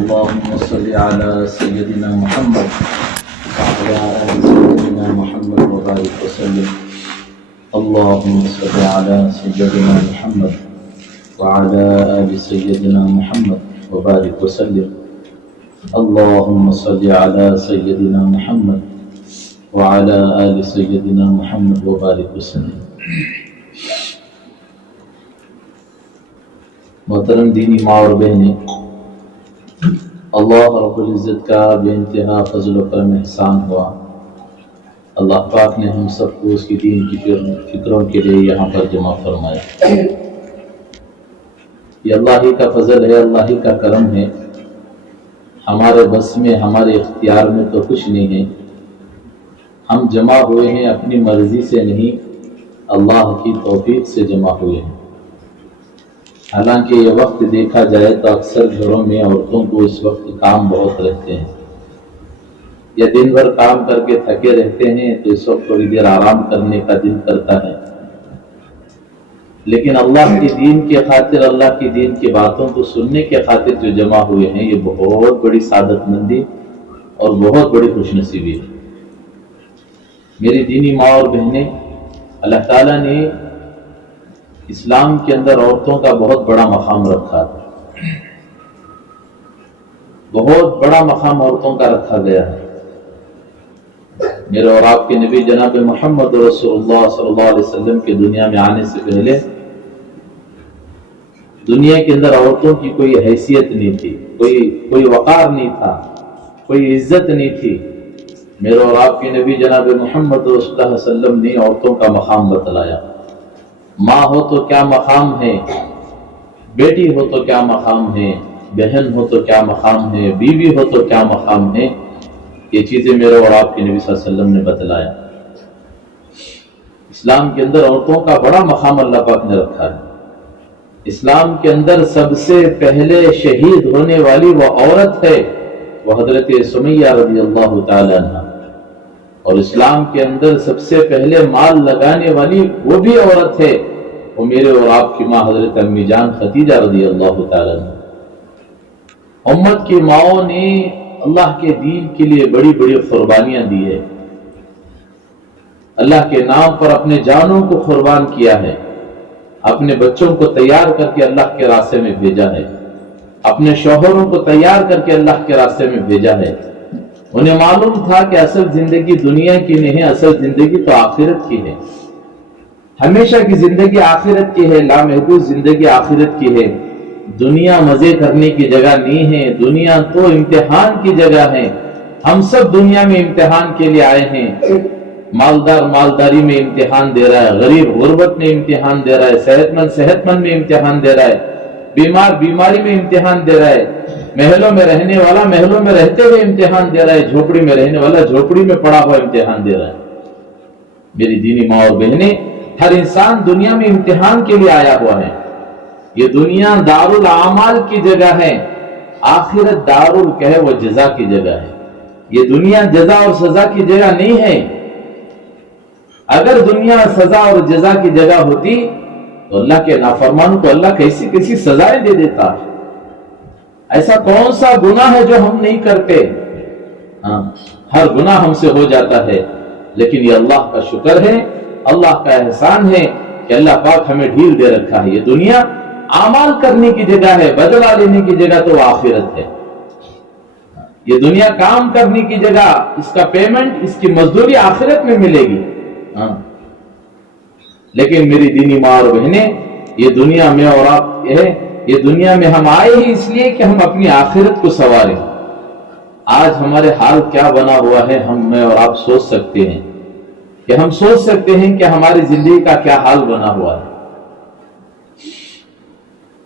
اللهم صل على سيدنا محمد وعلى آل سيدنا محمد وبارك وسلم. اللهم صل على سيدنا محمد وعلى آل سيدنا محمد وبارك وسلم. اللهم صل على سيدنا محمد وعلى آل سيدنا محمد وبارك وسلم. محترم دینی ماں اور بہنیں، اللہ رب العزت کا بے انتہا فضل و کرم احسان ہوا. اللہ پاک نے ہم سب کو اس کی دین کی فکروں کے لیے یہاں پر جمع فرمایا. یہ اللہ ہی کا فضل ہے، اللہ ہی کا کرم ہے. ہمارے بس میں، ہمارے اختیار میں تو کچھ نہیں ہے. ہم جمع ہوئے ہیں اپنی مرضی سے نہیں، اللہ کی توفیق سے جمع ہوئے ہیں. حالانکہ یہ وقت دیکھا جائے تو اکثر گھروں میں عورتوں کو اس وقت کام بہت رہتے ہیں، یا دن بھر کام کر کے تھکے رہتے ہیں تو اس وقت تھوڑی دیر آرام کرنے کا دل کرتا ہے. لیکن اللہ کی دین کے خاطر، اللہ کی دین کی باتوں کو سننے کے خاطر جو جمع ہوئے ہیں، یہ بہت بڑی سعادت مندی اور بہت بڑی خوش نصیبی ہے. میری دینی ماں اور بہنیں، اللہ تعالیٰ نے اسلام کے اندر عورتوں کا بہت بڑا مقام رکھا ہے. بہت بڑا مقام عورتوں کا رکھا گیا ہے. میرے اور آپ کے نبی جناب محمد رسول اللہ صلی اللہ علیہ وسلم کے دنیا میں آنے سے پہلے دنیا کے اندر عورتوں کی کوئی حیثیت نہیں تھی، کوئی وقار نہیں تھا، کوئی عزت نہیں تھی. میرے اور آپ کے نبی جناب محمد رسول اللہ علیہ وسلم نے عورتوں کا مقام بتلایا. ماں ہو تو کیا مقام ہے، بیٹی ہو تو کیا مقام ہے، بہن ہو تو کیا مقام ہے، بیوی ہو تو کیا مقام ہے. یہ چیزیں میرے اور آپ کے نبی صلی اللہ علیہ وسلم نے بتلایا. اسلام کے اندر عورتوں کا بڑا مقام اللہ پاک نے رکھا ہے. اسلام کے اندر سب سے پہلے شہید ہونے والی وہ عورت ہے، وہ حضرت سمیہ رضی اللہ تعالی عنہ. اور اسلام کے اندر سب سے پہلے مال لگانے والی وہ بھی عورت ہے، وہ میرے اور آپ کی ماں حضرت امی جان خدیجہ رضی اللہ تعالی عنہ. امت کی ماؤں نے اللہ کے دین کے لیے بڑی بڑی قربانیاں دی ہے. اللہ کے نام پر اپنے جانوں کو قربان کیا ہے، اپنے بچوں کو تیار کر کے اللہ کے راستے میں بھیجا ہے، اپنے شوہروں کو تیار کر کے اللہ کے راستے میں بھیجا ہے. انہیں معلوم تھا کہ اصل زندگی دنیا کی نہیں ہے، اصل زندگی تو آخرت کی ہے. ہمیشہ کی زندگی آخرت کی ہے، لامحدود زندگی آخرت کی ہے. دنیا مزے کرنے کی جگہ نہیں ہے، دنیا تو امتحان کی جگہ ہے. ہم سب دنیا میں امتحان کے لیے آئے ہیں. مالدار مالداری میں امتحان دے رہا ہے، غریب غربت میں امتحان دے رہا ہے، صحت مند میں امتحان دے رہا ہے، بیمار بیماری میں امتحان دے رہا ہے، محلوں میں رہنے والا محلوں میں رہتے ہوئے امتحان دے رہا ہے، جھوپڑی میں رہنے والا جھوپڑی میں پڑا ہوا امتحان دے رہا ہے. میری دینی ماں اور بہنیں، ہر انسان دنیا میں امتحان کے لیے آیا ہوا ہے. یہ دنیا دار الاعمال کی جگہ ہے، آخرت دار وہ جزا کی جگہ ہے. یہ دنیا جزا اور سزا کی جگہ نہیں ہے. اگر دنیا سزا اور جزا کی جگہ ہوتی تو اللہ کے نافرمانوں کو اللہ کیسی سزائیں دے دیتا. ایسا کون سا گناہ ہے جو ہم نہیں کرتے؟ ہر گناہ ہم سے ہو جاتا ہے، لیکن یہ اللہ کا شکر ہے، اللہ کا احسان ہے کہ اللہ پاک ہمیں ڈھیل دے رکھا ہے. یہ دنیا اعمال کرنے کی جگہ ہے، بدلہ لینے کی جگہ تو وہ آخرت ہے. یہ دنیا کام کرنے کی جگہ، اس کا پیمنٹ، اس کی مزدوری آخرت میں ملے گی. لیکن میری دینی ماں اور بہنیں، یہ دنیا میں اور آپ یہ دنیا میں ہم آئے ہی اس لیے کہ ہم اپنی آخرت کو سنواریں. آج ہمارے حال کیا بنا ہوا ہے، میں اور آپ سوچ سکتے ہیں کہ ہماری زندگی کا کیا حال بنا ہوا ہے.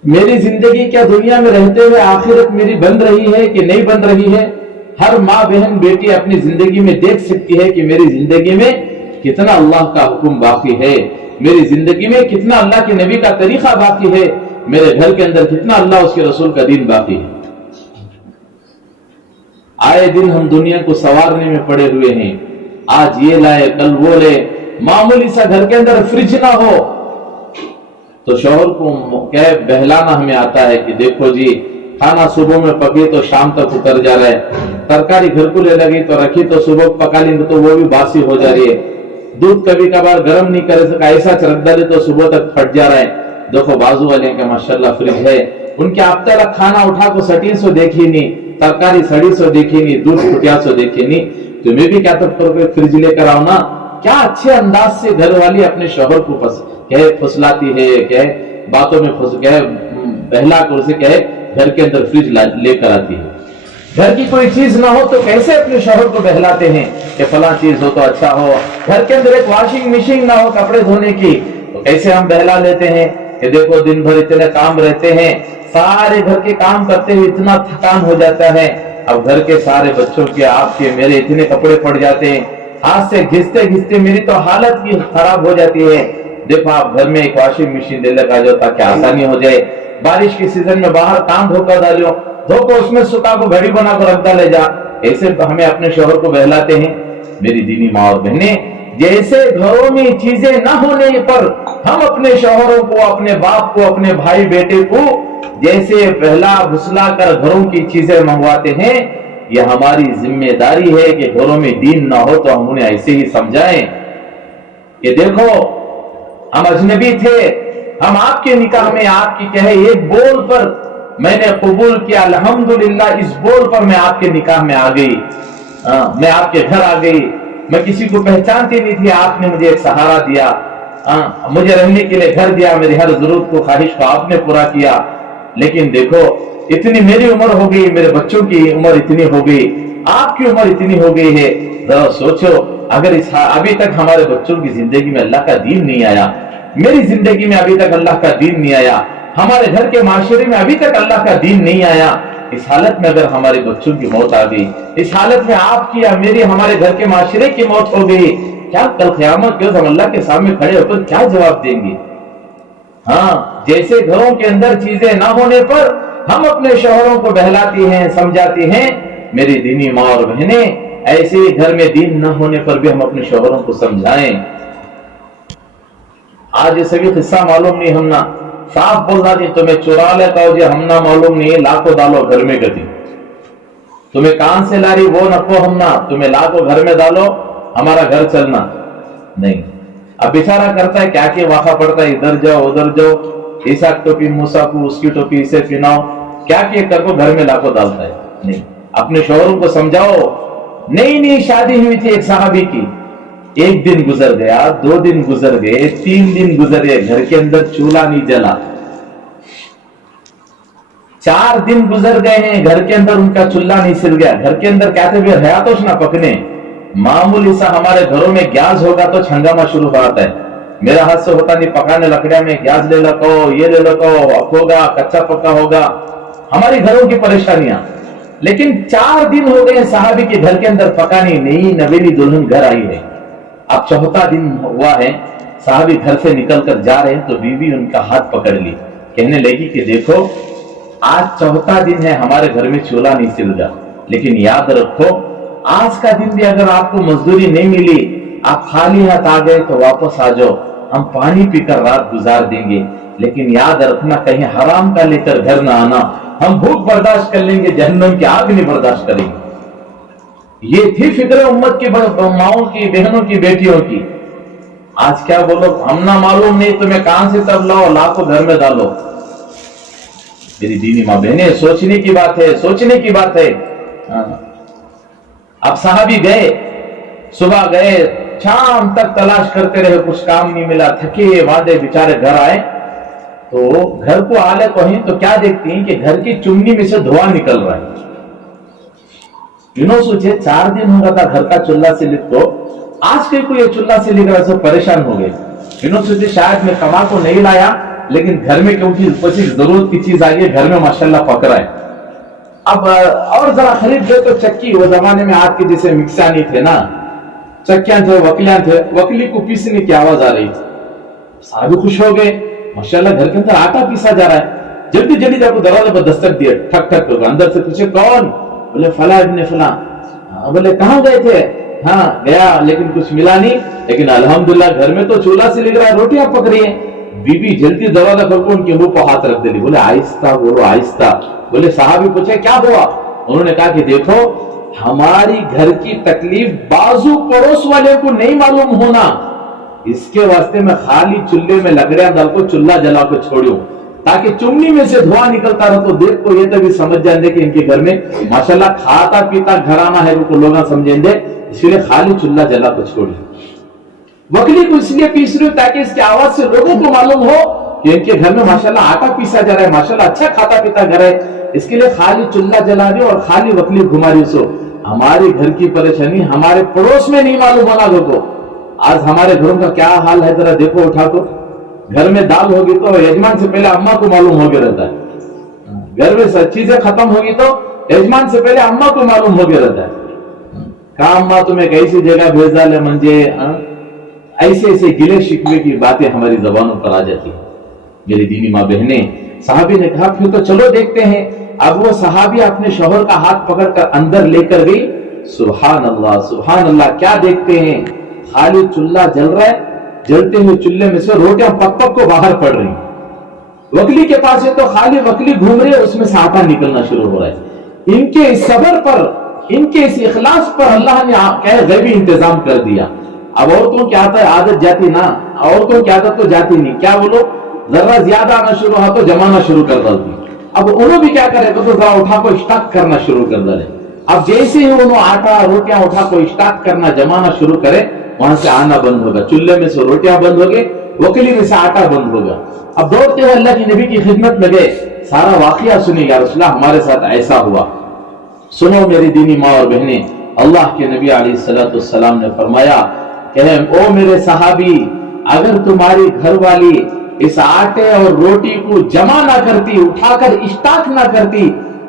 میری زندگی کیا دنیا میں رہتے ہوئے آخرت میری بن رہی ہے کہ نہیں بن رہی ہے؟ ہر ماں بہن بیٹی اپنی زندگی میں دیکھ سکتی ہے کہ میری زندگی میں کتنا اللہ کا حکم باقی ہے، میری زندگی میں کتنا اللہ کے نبی کا طریقہ باقی ہے، میرے گھر کے اندر کتنا اللہ اس کے رسول کا دین باقی ہے. آئے دن ہم دنیا کو سنوارنے میں پڑے ہوئے ہیں. آج یہ لائے کل وہ لے. معمولی سا گھر کے اندر فریج نہ ہو تو شوہر کو بہلانا ہمیں آتا ہے کہ دیکھو جی खाना सुबह में पके तो शाम तक उतर जा रहा है, तरकारी घर को ले लगी तो रखी तो सुबह पका लेंगे तो वो भी बासी हो जा रही है, दूध कभी कभार गर्म नहीं करे सका ऐसा रख डाले तो सुबह तक फट जा रहा है। देखो बाजू वाले का माशाल्लाह फ्रिज है, उनके अब तक खाना उठा को सटी सो देखी नहीं, तरकारी सड़ी सो देखी नहीं, दूध फुटिया सो देखी नहीं। तुम्हें भी क्या तब फ्रिज लेकर आओ ना। क्या अच्छे अंदाज से घर वाली अपने शौहर को फुसलाती है, कहे बातों में बहला कर उसे कहे घर के अंदर फ्रिज लेकर आती है। घर की कोई चीज ना हो तो कैसे अपने शौहर को बहलाते हैं कि फला चीज हो तो अच्छा हो। घर के अंदर एक वॉशिंग मशीन ना हो कपड़े धोने की तो कैसे हम बहला लेते हैं कि देखो दिन भर इतने काम रहते हैं, सारे घर के काम करते हुए इतना थकान हो जाता है। अब घर के सारे बच्चों के आपके मेरे इतने कपड़े पड़ जाते हैं, हाथ से घिसते घिसते मेरी तो हालत भी खराब हो जाती है। देखो आप घर में एक वॉशिंग मशीन ले लगा जो ताकि आसानी हो जाए। बारिश के सीजन में बाहर काम धोकर डालो, धोकर उसमें सुखा को घड़ी बना कर रख डाले जा। ऐसे हमें अपने शौहर को बहलाते हैं। मेरी दीनी माँ और बहनें, जैसे घरों में चीजें न होने पर हम अपने शौहरों को, अपने बाप को, अपने भाई बेटे को जैसे बहला भुसला कर घरों की चीजें मंगवाते हैं, ये हमारी जिम्मेदारी है कि घरों में दीन ना हो तो हम उन्हें ऐसे ही समझाएं कि देखो हम अजनबी थे, हम आपके निकाह में आपकी कहे एक बोल पर मैंने कबूल किया, अल्हम्दुलिल्लाह इस बोल पर मैं आपके निकाह में आ गई, मैं आपके घर आ गई। मैं किसी को पहचानती नहीं थी, आपने मुझे एक सहारा दिया, मुझे रहने के लिए घर दिया, मेरी हर जरूरत को ख्वाहिश को आपने पूरा किया। लेकिन देखो इतनी मेरी उम्र हो गई, मेरे बच्चों की उम्र इतनी हो गई, आपकी उम्र इतनी हो गई है। जरा सोचो अगर अभी तक हमारे बच्चों की जिंदगी में अल्लाह का दीन नहीं आया, मेरी जिंदगी में अभी तक अल्लाह का दीन नहीं आया, हमारे घर के माशरे में अभी तक अल्लाह का दीन नहीं आया, इस हालत में अगर हमारे बच्चों की मौत आ गई, इस हालत में आपकी या मेरी हमारे घर के माशरे की मौत हो गई, क्या कल क़यामत के हम अल्लाह के सामने खड़े होकर क्या जवाब देंगे। हाँ, जैसे घरों के अंदर चीजें ना होने पर हम अपने शौहरों को बहलाती हैं, समझाती हैं, मेरी दीनी माँ और बहनें, ऐसे ही घर में दीन न होने पर भी हम अपने शौहरों को समझाएं। आज ये सभी किस्सा मालूम नहीं, हम ना साफ बोलना थी तुम्हें चुरा लेता हो जी, हम ना मालूम नहीं, लाखों डालो घर में गति, तुम्हें कहां से ला रही वो नको, हम ना तुम्हें लाखों घर में डालो, हमारा घर चलना नहीं। अब बेचारा करता है क्या कि वाखा पड़ता है, इधर जाओ उधर जाओ, ऐसा टोपी मूसा को, उसकी टोपी इसे पिनाओ, क्या कि कर को घर में लाखों डालता है। नहीं, अपने शौहरों को समझाओ। नई नई शादी हुई थी एक साहबी की, एक दिन गुजर गया, 2 दिन गुजर गए, 3 दिन गुजर गए, घर के अंदर चूल्हा नहीं जला। 4 दिन गुजर गए हैं, घर के अंदर उनका चूल्हा नहीं सिल गया। घर के अंदर कहते हुए हयातोश ना पकने, मामूली सा हमारे घरों में गैस होगा तो हंगामा शुरू हो जाता है। मेरा हाथ से होता नहीं, पकाने लकड़िया में गैस ले लो, ये ले लो, होगा कच्चा पक्का होगा, हमारी घरों की परेशानियां। लेकिन 4 दिन हो गए साहबी के घर के अंदर पकानी नहीं, नवेली दुल्हन घर आई है। अब 4था दिन हुआ है, साहबी घर से निकल कर जा रहे हैं तो बीवी उनका हाथ पकड़ ली, कहने लगी कि देखो आज 4था दिन है, हमारे घर में चूल्हा नहीं सिल रहा, लेकिन याद रखो आज का दिन भी अगर आपको मजदूरी नहीं मिली, आप खाली हाथ आ गए तो वापस आ जाओ, हम पानी पीकर रात गुजार देंगे, लेकिन याद रखना कहीं हराम का लेकर घर ना आना, हम भूख बर्दाश्त कर लेंगे, जहन्नम की आग नहीं बर्दाश्त करेंगे। ये थी फिक्र उम्मत की माओं की, बहनों की, बेटियों की। आज क्या बोलो, हम ना मालूम नहीं तुम्हें कहां से तब लाओ, लाखों घर में डालो। मेरी दीनी माँ बहने, सोचने की बात है, सोचने की बात है। अब साहबी गए, सुबह गए, शाम तक तलाश करते रहे, कुछ काम नहीं मिला, थके वादे बेचारे घर आए तो घर को आले कहीं तो क्या देखती हैं कि घर की चुमनी में से धुआं निकल रहा है। सोचे 4 दिन हो गया था घर का चूल्हा से लिख को, आज के को ये चूल्हा से लिख रहा, सब परेशान हो गए। सोचे शायद मैं कमा को नहीं लाया, लेकिन घर में क्योंकि कुछ जरूरत की चीज आई है, घर में माशाल्लाह पक रहा है। अब और जरा खरीद दे तो चक्की, वो जमाने में आज के जैसे मिक्सा नहीं थे ना, चक्कियां थे, वकलियां थे, वकली को पीसने की आवाज आ रही। साहब खुश हो गए, माशाल्लाह घर के अंदर आटा पीसा जा रहा है। जल्दी जल्दी जाकर दरवाजे पर दस्तक दिए, ठक ठक कर, अंदर से पूछे कौन? बोले फला इब्ने फला। बोले कहाँ गए थे? हाँ गया, लेकिन कुछ मिला नहीं, लेकिन अल्हम्दुलिल्लाह घर में तो चूल्हा से लिख रहा है, रोटियां पक रही है। बीबी जल्दी दरवाजा खोल उनके मुंह पर हाथ रख दे, बोले आहिस्ता बोलो आहिस्ता, बोले सहाबी पूछे क्या हुआ? उन्होंने कहा कि देखो हमारी घर की तकलीफ बाजू पड़ोस वाले को नहीं मालूम होना, इसके वास्ते मैं खाली चूल्हे में लकड़ियां डाल को चूल्हा जला को छोड़ू ताकि चुमनी में से धुआं निकलता रहो, तो देख को ये तभी समझ जाएंगे कि इनके घर में माशाल्लाह खाता पीता घराना है, उनको लोग समझेंगे, इसलिए खाली चूल्हा जला को छोड़ी। वकली को इसलिए पीस रही हूं ताकि इसकी आवाज से लोगों को मालूम हो कि इनके घर में माशाल्लाह आटा पीसा जा रहा है, माशाल्लाह अच्छा खाता पीता घर है, इसके लिए खाली चूल्हा जला रही और खाली वकली घुमा रही। सो हमारी घर की परेशानी हमारे पड़ोस में नहीं मालूम होना लोगों। आज हमारे घरों का क्या हाल है जरा देखो उठा को। घर में दाल होगी तो यजमान से पहले अम्मा को मालूम हो गया रहता है, घर में चीजें खत्म होगी तो यजमान से पहले अम्मा को मालूम हो गया रहता है। कहा अम्मा तुम्हें कैसी जगह भेज डाले मंजे, ऐसे ऐसे गिले शिकवे की बातें हमारी जबानों पर आ जाती है। मेरी दीनी माँ बहने, साहबी ने कहा फिर तो चलो देखते हैं। अब वो सहाबी अपने शौहर का हाथ पकड़कर अंदर लेकर गई। सुभान अल्लाह सुभान अल्लाह, क्या देखते हैं, खाली चूल्हा जल रहा है, जलते हुए चूल्हे में से रोटियां पक पक को बाहर पड़ रही। वकली के पास है तो खाली वकली घूम रही है, उसमें से आटा निकलना शुरू हो रहा है। इनके इस सबर पर, इनके इस इखलास पर अल्लाह ने कहे गैबी इंतजाम कर दिया। अब औरतों की आदत जाती ना, औरतों की आदत तो जाती नहीं, क्या बोलो जरा ज्यादा आना शुरू हुआ तो जमाना शुरू कर डालती। अब उन्होंने भी क्या करेगा तो जरा उठा को स्टॉक करना शुरू कर डाले। अब जैसे ही उन्होंने आटा रोटियां उठा को स्टॉक करना जमाना शुरू करे, वहां से आना बंद होगा, चूल्हे में से रोटियां बंद हो गई, वकली में से आटा बंद होगा। अब दौड़ते हुए अल्लाह की नबी की खिदमत में गए, सारा वाकया सुनी, या रसूलल्लाह हमारे साथ ऐसा हुआ। सुनो मेरी दीनी माँ और बहने, अल्लाह के नबी अलैहिस्सलाम ने फरमाया ओ मेरे सहाबी, अगर तुम्हारी घरवाली इस आटे और रोटी को जमा ना करती, उठाकर स्टॉक ना करती,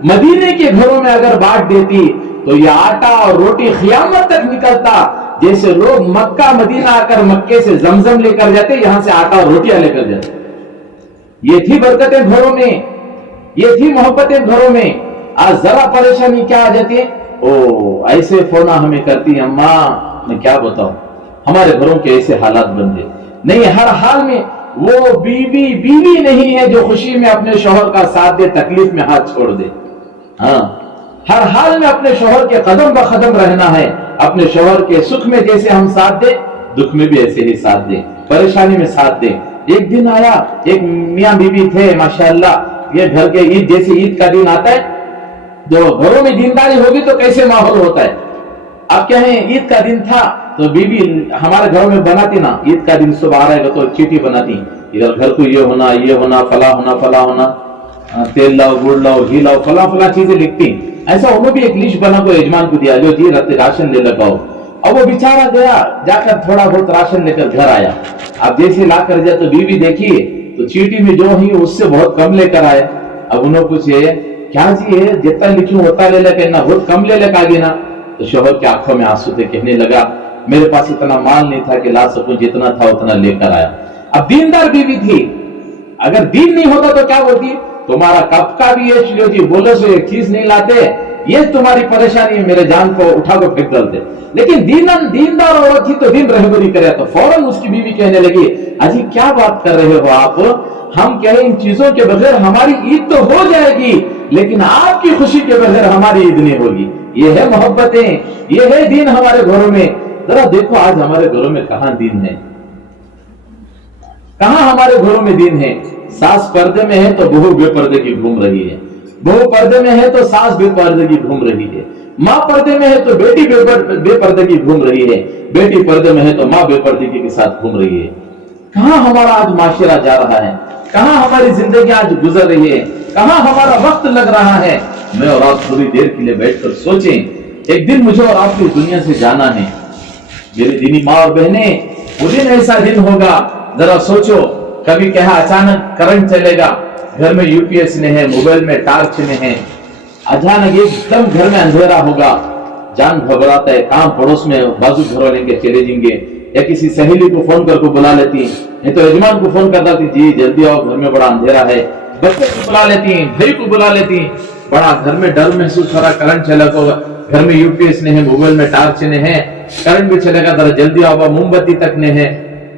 मदीने के घरों में अगर बांट देती, तो ये आटा और रोटी क़यामत तक निकलता। जैसे लोग मक्का मदीना आकर मक्के से जमजम लेकर जाते, यहां से आटा और रोटियां लेकर जाते। ये थी बरकतें घरों में, ये थी मोहब्बतें घरों में। आज जरा परेशानी क्या आ जाती है, ओ ऐसे फोना हमें करती अम्मा, मैं क्या बताऊं, हमारे घरों के ऐसे हालात बन गए। नहीं, हर हाल में वो बीवी नहीं है जो खुशी में अपने शौहर का साथ दे, तकलीफ में हाथ छोड़ दे। हाँ, हर हाल में अपने शौहर के कदम ब कदम रहना है। अपने शौहर के सुख में जैसे हम साथ दे, दुख में भी ऐसे ही साथ दे, परेशानी में साथ दे। एक दिन आया, एक मियाँ बीवी थे माशाअल्लाह, ये घर के ईद जैसे ईद का दिन आता है, जो घरों में दीनदारी होगी तो कैसे माहौल होता है। अब क्या है, ईद का दिन था तो बीवी हमारे घरों में बनाती ना, ईद का दिन सुबह आ रहेगा तो चीटी बनाती, इधर घर को ये होना फला होना, तेल लाओ, गुड़ लाओ, घी लाओ, फला चीजें लिखती। ऐसा उन्होंने भी एक लिस्ट बना को यजमान को दिया, जो जी राशन ले लगाओ। अब वो बेचारा गया, जाकर थोड़ा बहुत राशन लेकर घर आया। अब जैसे ला कर जाए तो बीवी देखी तो चीटी में जो ही उससे बहुत कम लेकर आए। अब उन्होंने पूछे क्या जी है, जितना लिखी होता ले लेकर ना, बहुत कम ले लेकर आगे ना। तो शौहर की आंखों में आंसू थे, कहने लगा मेरे पास इतना माल नहीं था कि ला सकूं, जितना था उतना लेकर आया। अब दीनदार बीवी थी, अगर दीन नहीं होता तो क्या होती, तुम्हारा कब का भी ये जी बोलो से एक चीज नहीं लाते, ये तुम्हारी परेशानी है, मेरे जान को उठा को फेंक डालते। लेकिन दीनदार औरत थी तो दिन रहबरी करे। तो फौरन उसकी बीवी कहने लगी, अजी क्या बात कर रहे हो आप, हम कहे इन चीजों के बगैर हमारी ईद तो हो जाएगी, लेकिन आपकी खुशी के बगैर हमारी ईद नहीं होगी। ये है मोहब्बतें, ये है दीन हमारे घरों में। जरा देखो आज हमारे घरों में कहां दीन है, कहां हमारे घरों में दीन है। सास पर्दे में है तो बहू बेपर्दे की घूम रही है, बहू पर्दे में है तो सास बेपर्दे की घूम रही है, माँ पर्दे में है तो बेटी बेपर्दे की घूम रही है, बेटी पर्दे में है तो माँ बेपर्दे के साथ घूम रही है। कहां हमारा आज माशरा जा रहा है, कहां हमारी जिंदगी आज गुजर रही है, कहां हमारा वक्त लग रहा है। मैं और आप थोड़ी देर के लिए बैठकर सोचें, एक दिन मुझे और आपकी दुनिया से जाना है। मेरी दीनी माँ और बहने, वो दिन ऐसा दिन होगा, जरा सोचो, कभी कहा अचानक करंट चलेगा, घर में यूपीएस नहीं है, मोबाइल में टार्च नहीं है, अचानक एकदम घर में अंधेरा होगा, जान घबराता है, काम पड़ोस में बाजू घर वाले के चले जाएंगे, या किसी सहेली को फोन करके बुला लेती, नहीं तो यजमान को फोन कर देती, जी जल्दी आओ घर में बड़ा अंधेरा है, बच्चे को बुला लेती, भाई को बुला लेती, बड़ा घर में डर महसूस हो रहा, करंट चलेगा, घर में यूपीएस नहीं है, मोबाइल में टार्च नहीं है, करंट भी चलेगा, जरा जल्दी आओ, मोमबत्ती तक नहीं है।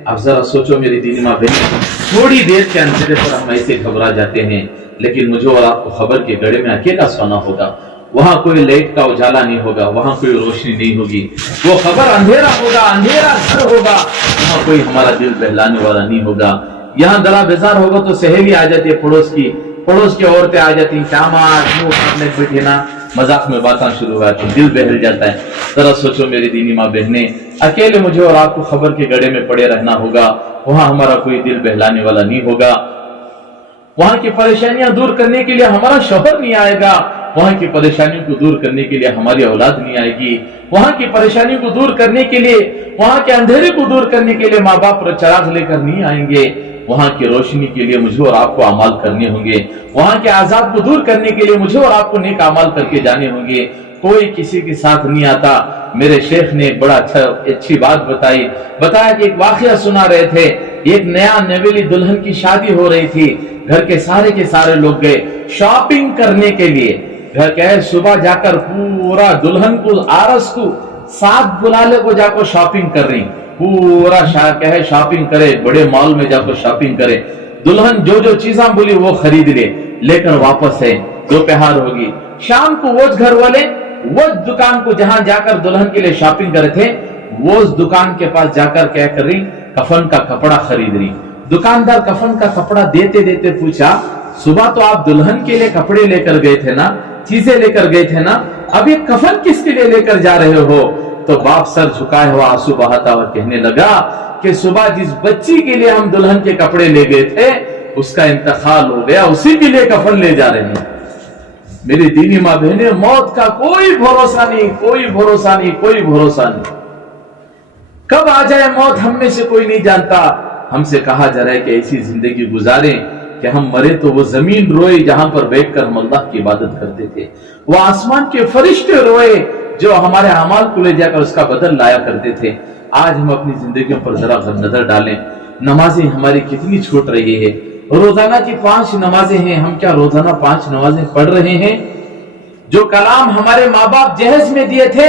अब जरा सोचो मेरी दीदी माँ बहन, थोड़ी देर के अंधेरे पर हम ऐसे घबरा जाते हैं, لیکن مجھے اور آپ کو خبر کے گڑھے میں اکیلا سونا ہوگا. وہاں کوئی لائٹ کا اجالا نہیں ہوگا, وہاں کوئی روشنی نہیں ہوگی, وہ خبر اندھیرا ہوگا, اندھیرا گھر ہوگا, وہاں کوئی ہمارا دل بہلانے والا نہیں ہوگا. یہاں دلا بیزار ہوگا تو سہیلی آ جاتی ہے, پڑوس کی عورتیں آ جاتی ہیں, بیٹھے نا مذاق میں باتیں شروع ہوا تو دل بہل جاتا ہے. ذرا سوچو میری دینی ماں بہنیں, اکیلے مجھے اور آپ کو خبر کے گڑھے میں پڑے رہنا ہوگا, وہاں ہمارا کوئی دل بہلانے والا نہیں ہوگا. وہاں کی پریشانیاں دور کرنے کے لیے ہمارا شوہر نہیں آئے گا, وہاں کی پریشانیوں کو دور کرنے کے لیے ہماری اولاد نہیں آئے گی, وہاں کی پریشانیوں کو دور کرنے کے لیے, وہاں کے اندھیرے کو دور کرنے کے لیے ماں باپ چراغ لے کر نہیں آئیں گے, وہاں کی روشنی کے لیے مجھے اور آپ کو اعمال کرنے ہوں گے, وہاں کے عذاب کو دور کرنے کے لیے مجھے اور آپ کو نیک اعمال کر کے جانے ہوں گے. کوئی کسی کے ساتھ نہیں آتا. میرے شیخ نے ایک بڑا اچھی بات بتایا کہ ایک واقعہ سنا رہے تھے. ایک نیا نویلی دلہن کی شادی ہو رہی تھی, گھر کے سارے لوگ گئے شاپنگ کرنے کے لیے. گھر کے صبح جا کر پورا دلہن کو آرس کو ساتھ بلالے کو جا کر شاپنگ کر رہی, پورا شاپنگ کرے, بڑے مال میں جا کر شاپنگ کرے. دلہن جو چیزاں بولی وہ خرید لے کر واپس ہے. دوپہر ہوگی, شام کو وہ گھر والے وہ دکان کو جہاں جا کر دلہن کے لیے شاپنگ کرے تھے, وہ دکان کے پاس جا کر کیا کر رہی, کفن کا کپڑا خرید رہی. دکاندار کفن کا کپڑا دیتے پوچھا, صبح تو آپ دلہن کے لیے کپڑے لے کر گئے تھے نا, چیزیں لے کر گئے تھے نا, اب یہ کفن کس کے لیے لے کر جا رہے ہو؟ تو باپ سر جھکائے ہوا آنسو بہاتا ہوا کہنے لگا کہ صبح جس بچی کے لیے ہم دلہن کے کپڑے لے گئے تھے اس کا انتقال ہو گیا, اسی کے لیے کفن لے جا رہے ہیں. میری دینی ماں بہنیں, موت کا کوئی بھروسہ نہیں. کب آ جائے موت ہم میں سے کوئی نہیں جانتا. ہم سے کہا جا رہا ہے کہ ایسی زندگی گزاریں کہ ہم مرے تو وہ زمین روئے جہاں پر بیٹھ کر ہم اللہ کی عبادت کرتے تھے, وہ آسمان کے فرشتے روئے جو ہمارے اعمال کو لے جا کر اس کا بدل لایا کرتے تھے. آج ہم اپنی زندگیوں پر ذرا نظر ڈالیں, نمازیں ہماری کتنی چھوٹ رہی ہے. روزانہ کی 5 نمازیں ہیں, ہم کیا روزانہ 5 نمازیں پڑھ رہے ہیں؟ جو کلام ہمارے ماں باپ جہیز میں دیے تھے,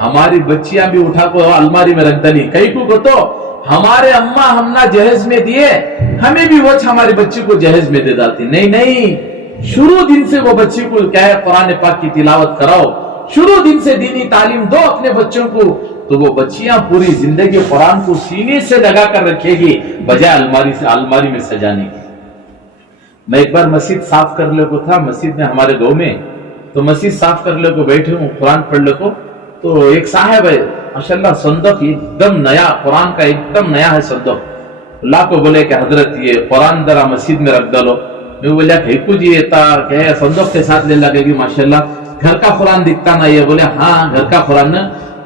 ہماری بچیاں بھی اٹھا کو الماری میں رکھ دلی. کئی کو تو ہمارے اماں ہمنا جہیز میں دیے, ہمیں بھی وہ ہماری بچی کو جہیز میں دے ڈالتی. نہیں, شروع دن سے وہ بچی کو کیا ہے, قرآن پاک کی تلاوت کراؤ, شروع دن سے دینی تعلیم دو اپنے بچوں کو, تو وہ بچیاں پوری زندگی قرآن کو سینے سے لگا کر رکھے گی بجائے الماری میں سجانے کی. میں ایک بار مسجد صاف کرنے کو تھا, مسجد میں ہمارے گاؤں میں, تو مسجد صاف کرنے کو بیٹھے ہوں قرآن پڑھنے کو, تو ایک صاحب ہے ماشاءاللہ صندوق ایک دم نیا, قرآن کا ایک دم نیا ہے صندوق. اللہ کو بولے کہ حضرت یہ قرآن ذرا مسجد میں رکھ ڈالو. میں بولے کہ جی یہ صندوق کے ساتھ لے لگے گی, ماشاءاللہ گھر کا قرآن دکھتا نا. یہ بولے ہاں گھر کا قرآن,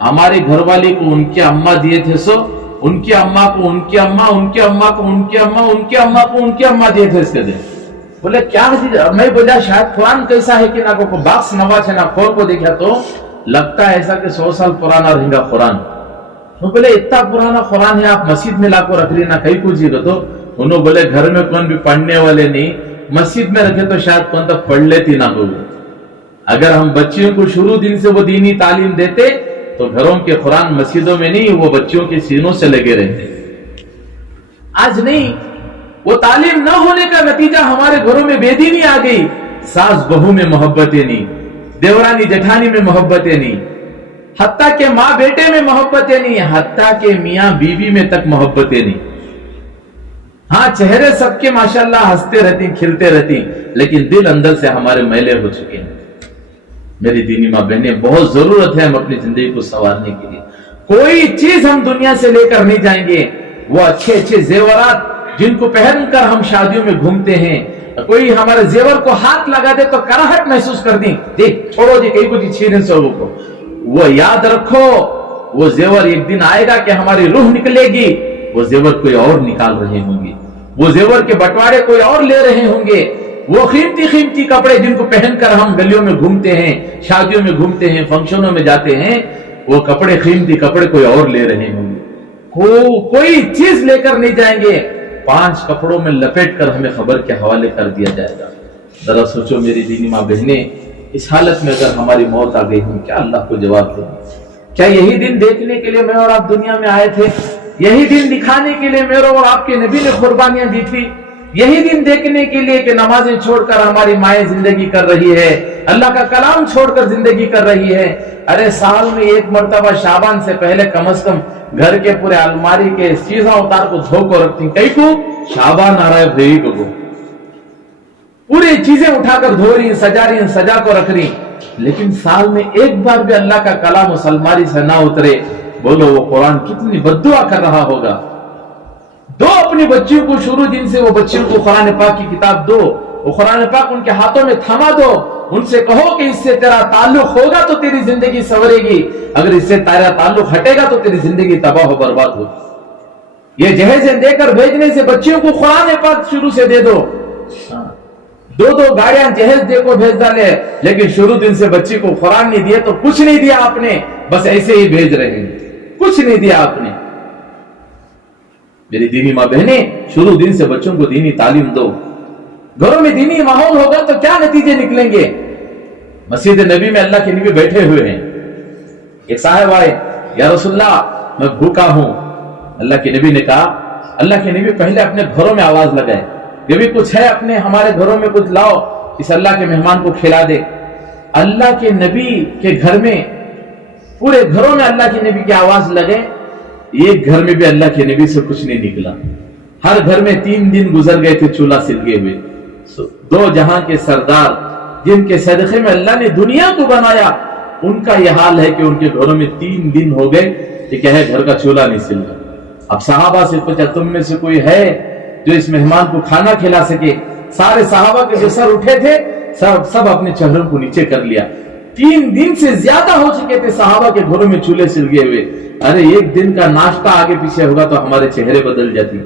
ہمارے گھر والی کو ان کی اماں دیے تھے, سو ان کی اماں کو ان کی اماں, ان کی اماں کو ان کی اماں, ان کی اماں کو ان کی اماں دیے تھے. اس کے دن بولے کیا, میں بولا شاید قرآن کیسا ہے کہ نہ کو باکس نواز ہے نا, کھول کو دیکھا تو لگتا ہے ایسا کہ 100 سال پرانا رہے گا قرآن. بولے اتنا پرانا قرآن ہے, آپ مسجد میں لا کو رکھ لینا کہیں کو جی گا. تو انہوں بولے گھر میں کون بھی پڑھنے والے نہیں, مسجد میں رکھے تو شاید کون تک پڑھ لیتی نہ ہو. اگر ہم بچیوں کو شروع دن سے وہ دینی تعلیم دیتے تو گھروں کے قرآن مسجدوں میں نہیں, وہ بچیوں کے سینوں سے لگے رہتے. آج نہیں, وہ تعلیم نہ ہونے کا نتیجہ ہمارے گھروں میں بے دینی آ گئی. ساس بہو میں محبتیں نہیں, دیورانی جٹھانی میں محبتیں نہیں, حتیٰ کہ ماں بیٹے میں محبتیں نہیں, حتیٰ کہ میاں بیوی میں تک محبتیں نہیں. ہاں چہرے سب کے ماشاءاللہ ہنستے رہتی, کھلتے رہتی, لیکن دل اندر سے ہمارے میلے ہو چکے ہیں. میری دینی ماں بہنیں, بہت ضرورت ہے ہم اپنی زندگی کو سنوارنے کے لیے. کوئی چیز ہم دنیا سے لے کر نہیں جائیں گے. وہ اچھے زیورات جن کو پہن کر ہم شادیوں میں گھومتے ہیں, کوئی ہمارے زیور کو ہاتھ لگا دے تو کراہٹ محسوس کر دیں, دیکھ چھوڑو جی کہیں کو جی چھینے سے کو. وہ یاد رکھو, وہ زیور ایک دن آئے گا کہ ہماری روح نکلے گی, وہ زیور کوئی اور نکال رہے ہوں گے, وہ زیور کے بٹوارے کوئی اور لے رہے ہوں گے. وہ قیمتی کپڑے جن کو پہن کر ہم گلیوں میں گھومتے ہیں, شادیوں میں گھومتے ہیں, فنکشنوں میں جاتے ہیں, وہ کپڑے قیمتی کپڑے کوئی اور لے رہے ہوں گے. کوئی چیز لے کر نہیں جائیں گے, 5 کپڑوں میں لپیٹ کر ہمیں خبر کے حوالے کر دیا جائے گا. ذرا سوچو میری دینی ماں بہنیں, اس حالت میں اگر ہماری موت آ گئی, ہم کیا اللہ کو جواب دیں؟ کیا یہی دن دیکھنے کے لیے میں اور آپ دنیا میں آئے تھے؟ یہی دن دکھانے کے لیے میرے اور آپ کے نبی نے قربانیاں دی تھی؟ यही दिन देखने के लिए कि नमाजें छोड़कर हमारी माएं जिंदगी कर रही है, अल्लाह का कलाम छोड़कर जिंदगी कर रही है। अरे साल में एक मर्तबा शाबान से पहले कम से कम घर के पूरे अलमारी के चीजा उतार को धो को रखती, कई को शाबान आ रहा है भाई को पूरी चीजें उठाकर धो रही, सजा रही, सजा को रख रही, लेकिन साल में एक बार भी अल्लाह का कलाम उस अलमारी से ना उतरे, बोलो वो कुरान कितनी बद्दुआ कर रहा होगा। दो अपनी बच्चियों को शुरू दिन से वो बच्चियों को कुरान पाक की किताब दो, वो कुरान पाक उनके हाथों में थमा दो, उनसे कहो कि इससे तेरा ताल्लुक होगा तो तेरी जिंदगी संवरेगी, अगर इससे तेरा ताल्लुक हटेगा तो तेरी जिंदगी तबाह हो बर्बाद हो। ये जहेजें देकर भेजने से बच्चियों को कुरान पाक शुरू से दे दो, दो गाड़ियां जहेज देखो भेज डाले, लेकिन शुरू दिन से बच्ची को कुरान नहीं दिए तो कुछ नहीं दिया आपने, बस ऐसे ही भेज रहे हैं, कुछ नहीं दिया आपने। मेरी दीनी मां बहने, शुरू दिन से बच्चों को दीनी तालीम दो। घरों में दीनी माहौल होगा तो क्या नतीजे निकलेंगे। मस्जिद नबी में अल्लाह के नबी बैठे हुए हैं, एक साहब आए, या रसूलल्लाह मैं भूखा हूं। अल्लाह के नबी ने कहा, अल्लाह के नबी पहले अपने घरों में आवाज लगाए, ये भी कुछ है अपने हमारे घरों में कुछ लाओ, इस अल्लाह के मेहमान को खिला दे। अल्लाह के नबी के घर में, पूरे घरों में अल्लाह के नबी की आवाज लगे, एक घर में भी अल्लाह के नबी से कुछ नहीं निकला। हर घर में 3 दिन गुजर गए थे चूल्हा सिलगे हुए। दो जहां के सरदार जिनके सदक़े में अल्लाह ने दुनिया को बनाया, उनका यह हाल है कि उनके घरों में 3 दिन हो गए कि क्या है, घर का चूल्हा नहीं सिल रहा। अब सहाबा से पूछा, तुम में से कोई है जो इस मेहमान को खाना खिला सके? सारे सहाबा के जो सर उठे थे सब अपने चेहरों को नीचे कर लिया। 3 दिन से ज्यादा हो चुके थे सहाबा के घरों में चूल्हे सिलगे हुए। अरे एक दिन का नाश्ता आगे पीछे होगा तो हमारे चेहरे बदल जाती।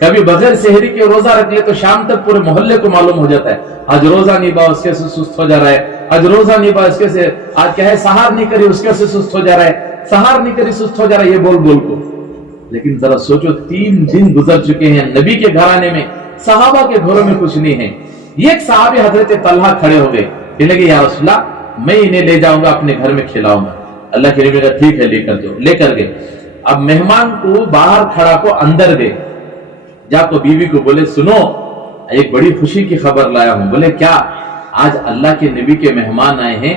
कभी बगैर सेहरी के रोजा रख ले तो शाम तक पूरे मोहल्ले को मालूम हो जाता है, आज रोजा नहीं बा उसके से सुस्त हो जा रहा है, आज रोजा नहीं बा उसके से, आज क्या है सहार नहीं करी उसके से सुस्त हो जा रहा है, सहार नहीं करी सुस्त हो जा रहा है, ये बोल बोल को। लेकिन जरा सोचो, 3 दिन गुजर चुके हैं, नबी के घराने में, सहाबा के घरों में कुछ नहीं है। एक सहाबी हजरत तलहा खड़े हो गए, कहने लगे, या रसूलल्लाह मैं इन्हें ले जाऊंगा अपने घर में खिलाऊंगा। अल्लाह के नबी ने कहा ठीक है लेकर जाओ। लेकर गए। अब मेहमान को बाहर खड़ा को अंदर गए, जाको बीवी को बोले, सुनो एक बड़ी खुशी की खबर लाया हूं। बोले क्या? आज अल्लाह के नबी के मेहमान आए हैं,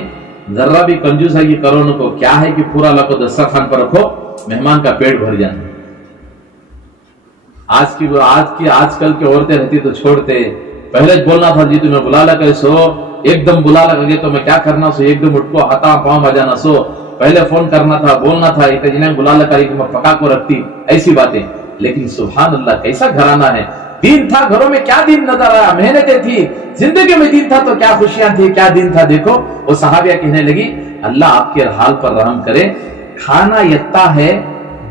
जरा भी कंजूसाई करो न को, क्या है कि पूरा अल्लाह को दस्तरखान पर रखो, मेहमान का पेट भर जाए। आजकल की औरतें रहती तो छोड़ते, पहले बोलना था जी तुम्हें बुला लगा सो, एकदम बुला लगे तो मैं क्या करना सो, एकदम उठ को हाथा पाँव बजाना सो, पहले फोन करना था, बोलना था, इतने बुला लगा मैं पका को रखती, ऐसी बातें। लेकिन सुभान अल्लाह कैसा घराना है, दिन था घरों में, क्या दिन नजर आया, मेहनतें थी, जिंदगी में दिन था तो क्या खुशियां थी, क्या दिन था। देखो वो सहाबिया कहने लगी, अल्लाह आपके हाल पर रहम करे, खाना यत्ता है,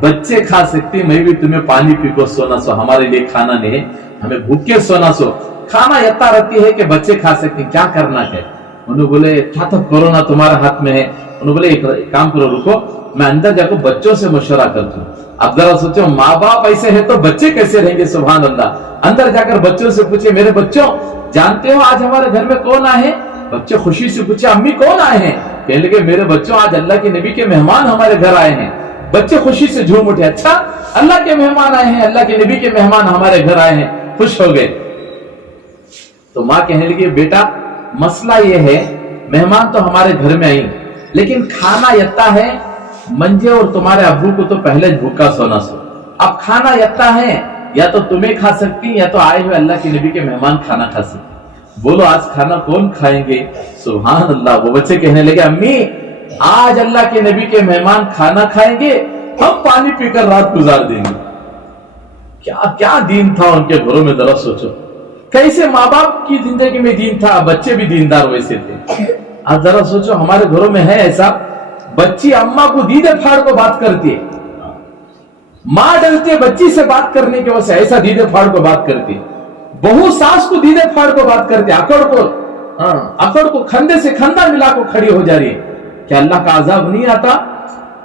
बच्चे खा सकते, मैं भी तुम्हें पानी पी को सोना सो, हमारे लिए खाना नहीं है, हमें भूखे सोना सो, खाना यत्ता रहती है कि बच्चे खा सकते, क्या करना है। उन्होंने बोले क्या तो करो ना, तुम्हारे हाथ में है। उन्होंने बोले एक काम करो, रुको मैं अंदर जाकर बच्चों से मशवरा करता हूँ। अब जरा सोचो, माँ बाप ऐसे है तो बच्चे कैसे रहेंगे। सुभान अल्लाह। अंदर जाकर बच्चों से पूछे, मेरे बच्चों जानते हो आज हमारे घर में कौन आए हैं? बच्चे खुशी से पूछे, अम्मी कौन आए हैं? कहने लगे, मेरे बच्चों आज अल्लाह के नबी के मेहमान हमारे घर आए हैं। बच्चे खुशी से झूम उठे, अच्छा अल्लाह के मेहमान आए हैं, अल्लाह के नबी के मेहमान हमारे घर आए हैं, खुश हो गए। तो माँ कहने लगी, बेटा मसला ये है, मेहमान तो हमारे घर में आई, लेकिन खाना यत्ता है, मंजे और तुम्हारे अब्बू को तो पहले भूखा सोना सो। अब खाना यत्ता है, या तो तुम्हें खा सकती, या तो आए हुए अल्लाह के नबी के मेहमान खाना खा सकते। बोलो आज खाना कौन खाएंगे? सुभान अल्लाह। वो बच्चे कहने लगे, अम्मी आज अल्लाह के नबी के मेहमान खाना खाएंगे, हम पानी पीकर रात गुजार देंगे। क्या क्या दीन था उनके घरों में, जरा सोचो कैसे माँ बाप की जिंदगी में दीन था, बच्चे भी दीनदार वैसे थे। आज जरा सोचो हमारे घरों में है ऐसा, बच्ची अम्मा को दीदे फाड़ को बात करती है, माँ डरती है बच्ची से बात करने की वजह से, ऐसा दीदे फाड़ को बात करती है। बहू सास को दीदे फाड़ को बात करती है, अकड़ को खंडे से खंदा मिला को खड़ी हो जा रही है। क्या अल्लाह का अजाब नहीं आता?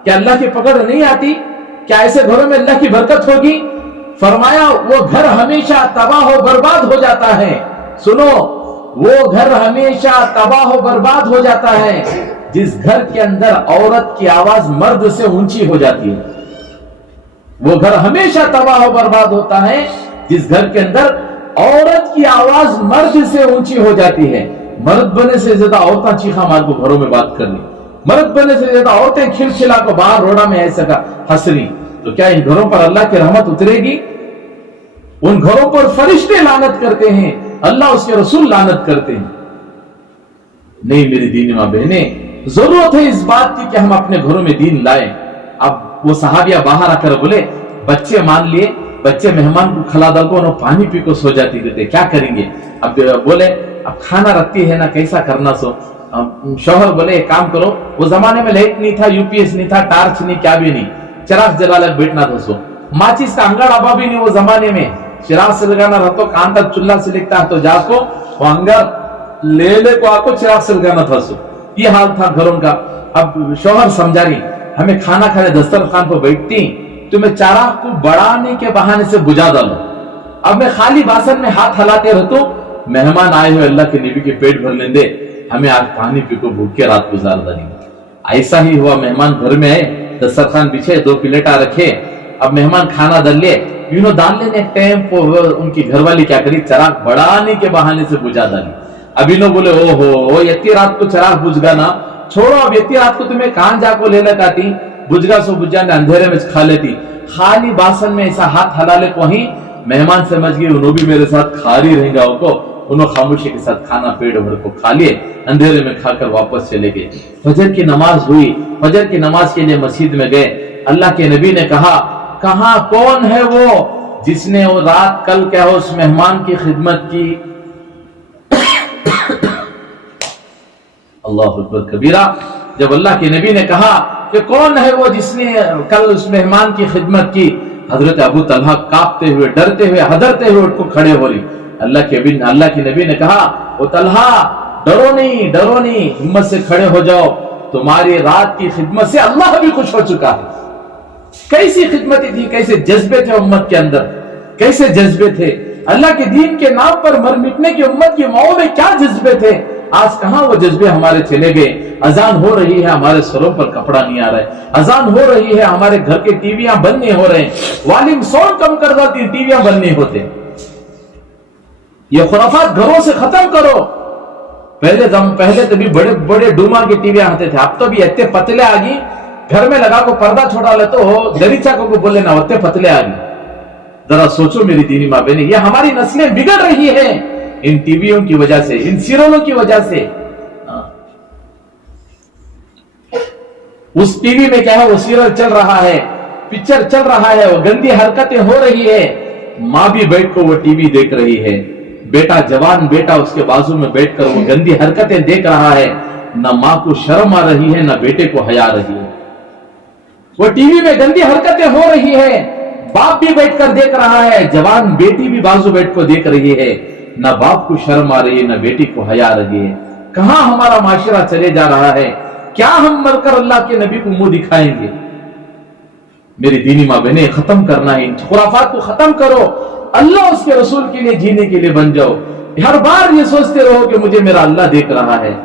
क्या अल्लाह की पकड़ नहीं आती? क्या ऐसे घरों में अल्लाह की बरकत होगी? फरमाया वो घर हमेशा तबाह हो बर्बाद हो जाता है। सुनो, वो घर हमेशा तबाह हो बर्बाद हो जाता है जिस घर के अंदर औरत की आवाज मर्द से ऊंची हो जाती है। वो घर हमेशा तबाह हो बर्बाद होता है जिस घर के अंदर औरत की आवाज मर्द से ऊंची हो जाती है। मर्द बनने से ज्यादा औरतें चीखा मार को घरों में बात कर ली, मर्द बनने से ज्यादा औरतें खिलखिला को बाहर रोड़ा में ऐसा का हंस रही, तो क्या इन घरों पर अल्लाह की रहमत उतरेगी? उन घरों पर फरिश्ते लानत करते हैं, अल्लाह उसके रसूल लानत करते हैं। नहीं मेरी दीनी मां बहने, जरूरत है इस बात की कि हम अपने घरों में दीन लाएं। अब वो सहाबिया बाहर आकर बोले, बच्चे मान लिए, बच्चे मेहमान को खिला दल को पानी पी को सो जाती थे, क्या करेंगे? अब बोले अब खाना रखती है ना, कैसा करना सो? शौहर बोले एक काम करो, वो जमाने में लाइट नहीं था, यूपीएस नहीं था, टार्च नहीं, क्या भी नहीं, चिराग जला लग बैठना था सो। माचिस का अंगार अबा भी नहीं वो जमाने में, चिराग से लगाना रहता, कान तक चूल्हा से लिखता है तो जाको वो अंगार ले को आपको चिराग से लगाना था सो। ये हाल था घरों का। अब शौहर समझा रही, हमें खाना खाने दस्तरखान पर बैठती, तुम्हें चिराग को बढ़ाने के बहाने से बुझा डालो। अब मैं खाली बासन में हाथ हलाते रहता, मेहमान आए हुए अल्लाह के नबी के पेट भर लेंदे, हमें आज पानी पी को भूख के रात गुजार देंगे। ऐसा ही हुआ, मेहमान घर में आए, दस्तरखान बिछे, 2 प्लेटा रखे, अब मेहमान खाना डाल लिए, यूनो डाल लेने टाइम पर उनकी घरवाली क्या करी, चिराग बढ़ाने के बहाने से बुझा डाली। अभी लोग बोले ओहो इतनी रात को चिराग बुझगा ना, छोड़ो अब इतनी रात को तुम्हें कहां जाको ले लगाती, बुझगा सो बुझा ने अंधेरे में खा लेती। खाली बासन में ऐसा हाथ हला ले को ही मेहमान समझ गए उन्हों भी मेरे साथ खा रही रहेगा, उन्होंने खामोशी के साथ खाना पेट भर को खा लिए, अंधेरे में खाकर वापस चले गए। फजर की नमाज हुई, फजर की नमाज के लिए मस्जिद में गए, अल्लाह के नबी ने कहा, कहां कौन है वो जिसने वो रात कल क्या हो उस मेहमान की खिदमत की? अल्लाह अकबर कबीरा। जब अल्लाह के नबी ने कहा कि कौन है वो जिसने कल उस मेहमान की खिदमत की, हजरत अबू तलहा कांपते हुए, डरते हुए, हदरते हुए उठको खड़े हो रही। अल्लाह के नबी ने कहा, ओ तलहा डरो नहीं, हिम्मत से खड़े हो जाओ, तुम्हारी रात की खिदमत से अल्लाह भी खुश हो चुका है। कैसी खिदमतें थी, कैसे जज्बे थे उम्मत के अंदर, कैसे जज्बे थे अल्लाह के दीन के नाम पर मर मिटने की उम्मत की माओ में क्या जज्बे थे। आज कहां वो जज्बे हमारे चले गए। अजान हो रही है, हमारे सरों पर कपड़ा नहीं आ रहा है। अजान हो रही है, हमारे घर के टीवियां बंद नहीं हो रहे हैं। वालिम साउंड कम कर देती, टीवियां बंद नहीं होते। ये खुराफात घरों से खत्म करो। पहले तो भी बड़े बड़े डूमा के टीवी आते थे, अब तो भी इतने पतले आ गई, घर में लगा को पर्दा छोड़ा ले तो हो दरीचा को बोले ना, इतने पतले आ गई। जरा सोचो मेरी दीनी माँ बहनी, ये हमारी नस्लें बिगड़ रही है इन टीवियों की वजह से, इन सीरियलों की वजह से। उस टीवी में क्या है, वो सीरियल चल रहा है, पिक्चर चल रहा है, वो गंदी हरकतें हो रही है, माँ भी बैठ कर वो टीवी देख रही है, बेटा जवान बेटा उसके बाजू में बैठकर वो गंदी हरकतें देख रहा है। न माँ को शर्म आ रही है, न बेटे को हया रही है। वो टीवी में गंदी हरकतें हो रही है, बाप भी बैठकर देख रहा है, जवान बेटी भी बाजू बैठकर देख रही है। न बाप को शर्म आ रही है, न बेटी को हया रही है। कहां हमारा माशरा चले जा रहा है? क्या हम मरकर अल्लाह के नबी को मुंह दिखाएंगे? मेरी दीनी माँ बहने, खत्म करना है, इन खुराफात को खत्म करो। अल्लाह उसके रसूल के लिए जीने के लिए बन जाओ। हर बार ये सोचते रहो कि मुझे मेरा अल्लाह देख रहा है,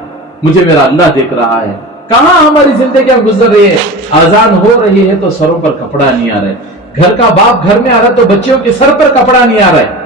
मुझे मेरा अल्लाह देख रहा है। कहां हमारी जिंदगी गुजर रही है? आजान हो रही है तो सरों पर कपड़ा नहीं आ रहा है। घर का बाप घर में आ रहा तो बच्चियों के सर पर कपड़ा नहीं आ रहा है।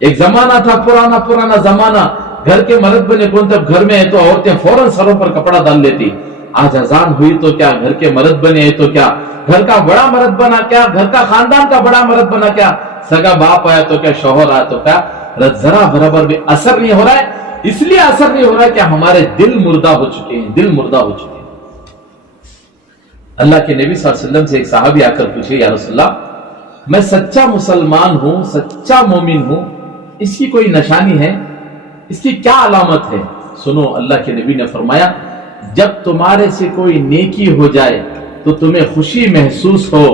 एक जमाना था, पुराना जमाना, घर के मर्द बने कौन, तब घर में है तो औरतें फौरन सरों पर कपड़ा डाल लेती। आज अजान हुई तो क्या घर के मर्द बने हैं तो क्या, घर का बड़ा मर्द बना क्या, घर का खानदान का बड़ा मर्द बना क्या, सगा बाप आया तो क्या, शौहर आया तो क्या, जरा बराबर भी असर नहीं हो रहा है। इसलिए असर नहीं हो रहा है कि हमारे दिल मुर्दा हो चुके हैं, दिल मुर्दा हो चुके हैं। अल्लाह के नबी सल्लल्लाहु अलैहि वसल्लम से एक सहाबी आकर पूछे, या रसूलल्लाह, मैं सच्चा मुसलमान हूं, सच्चा मोमिन हूं, इसकी कोई निशानी है, इसकी क्या अलामत है? सुनो, अल्लाह के नबी ने फरमाया, जब तुम्हारे से कोई नेकी हो जाए तो तुम्हें खुशी महसूस हो,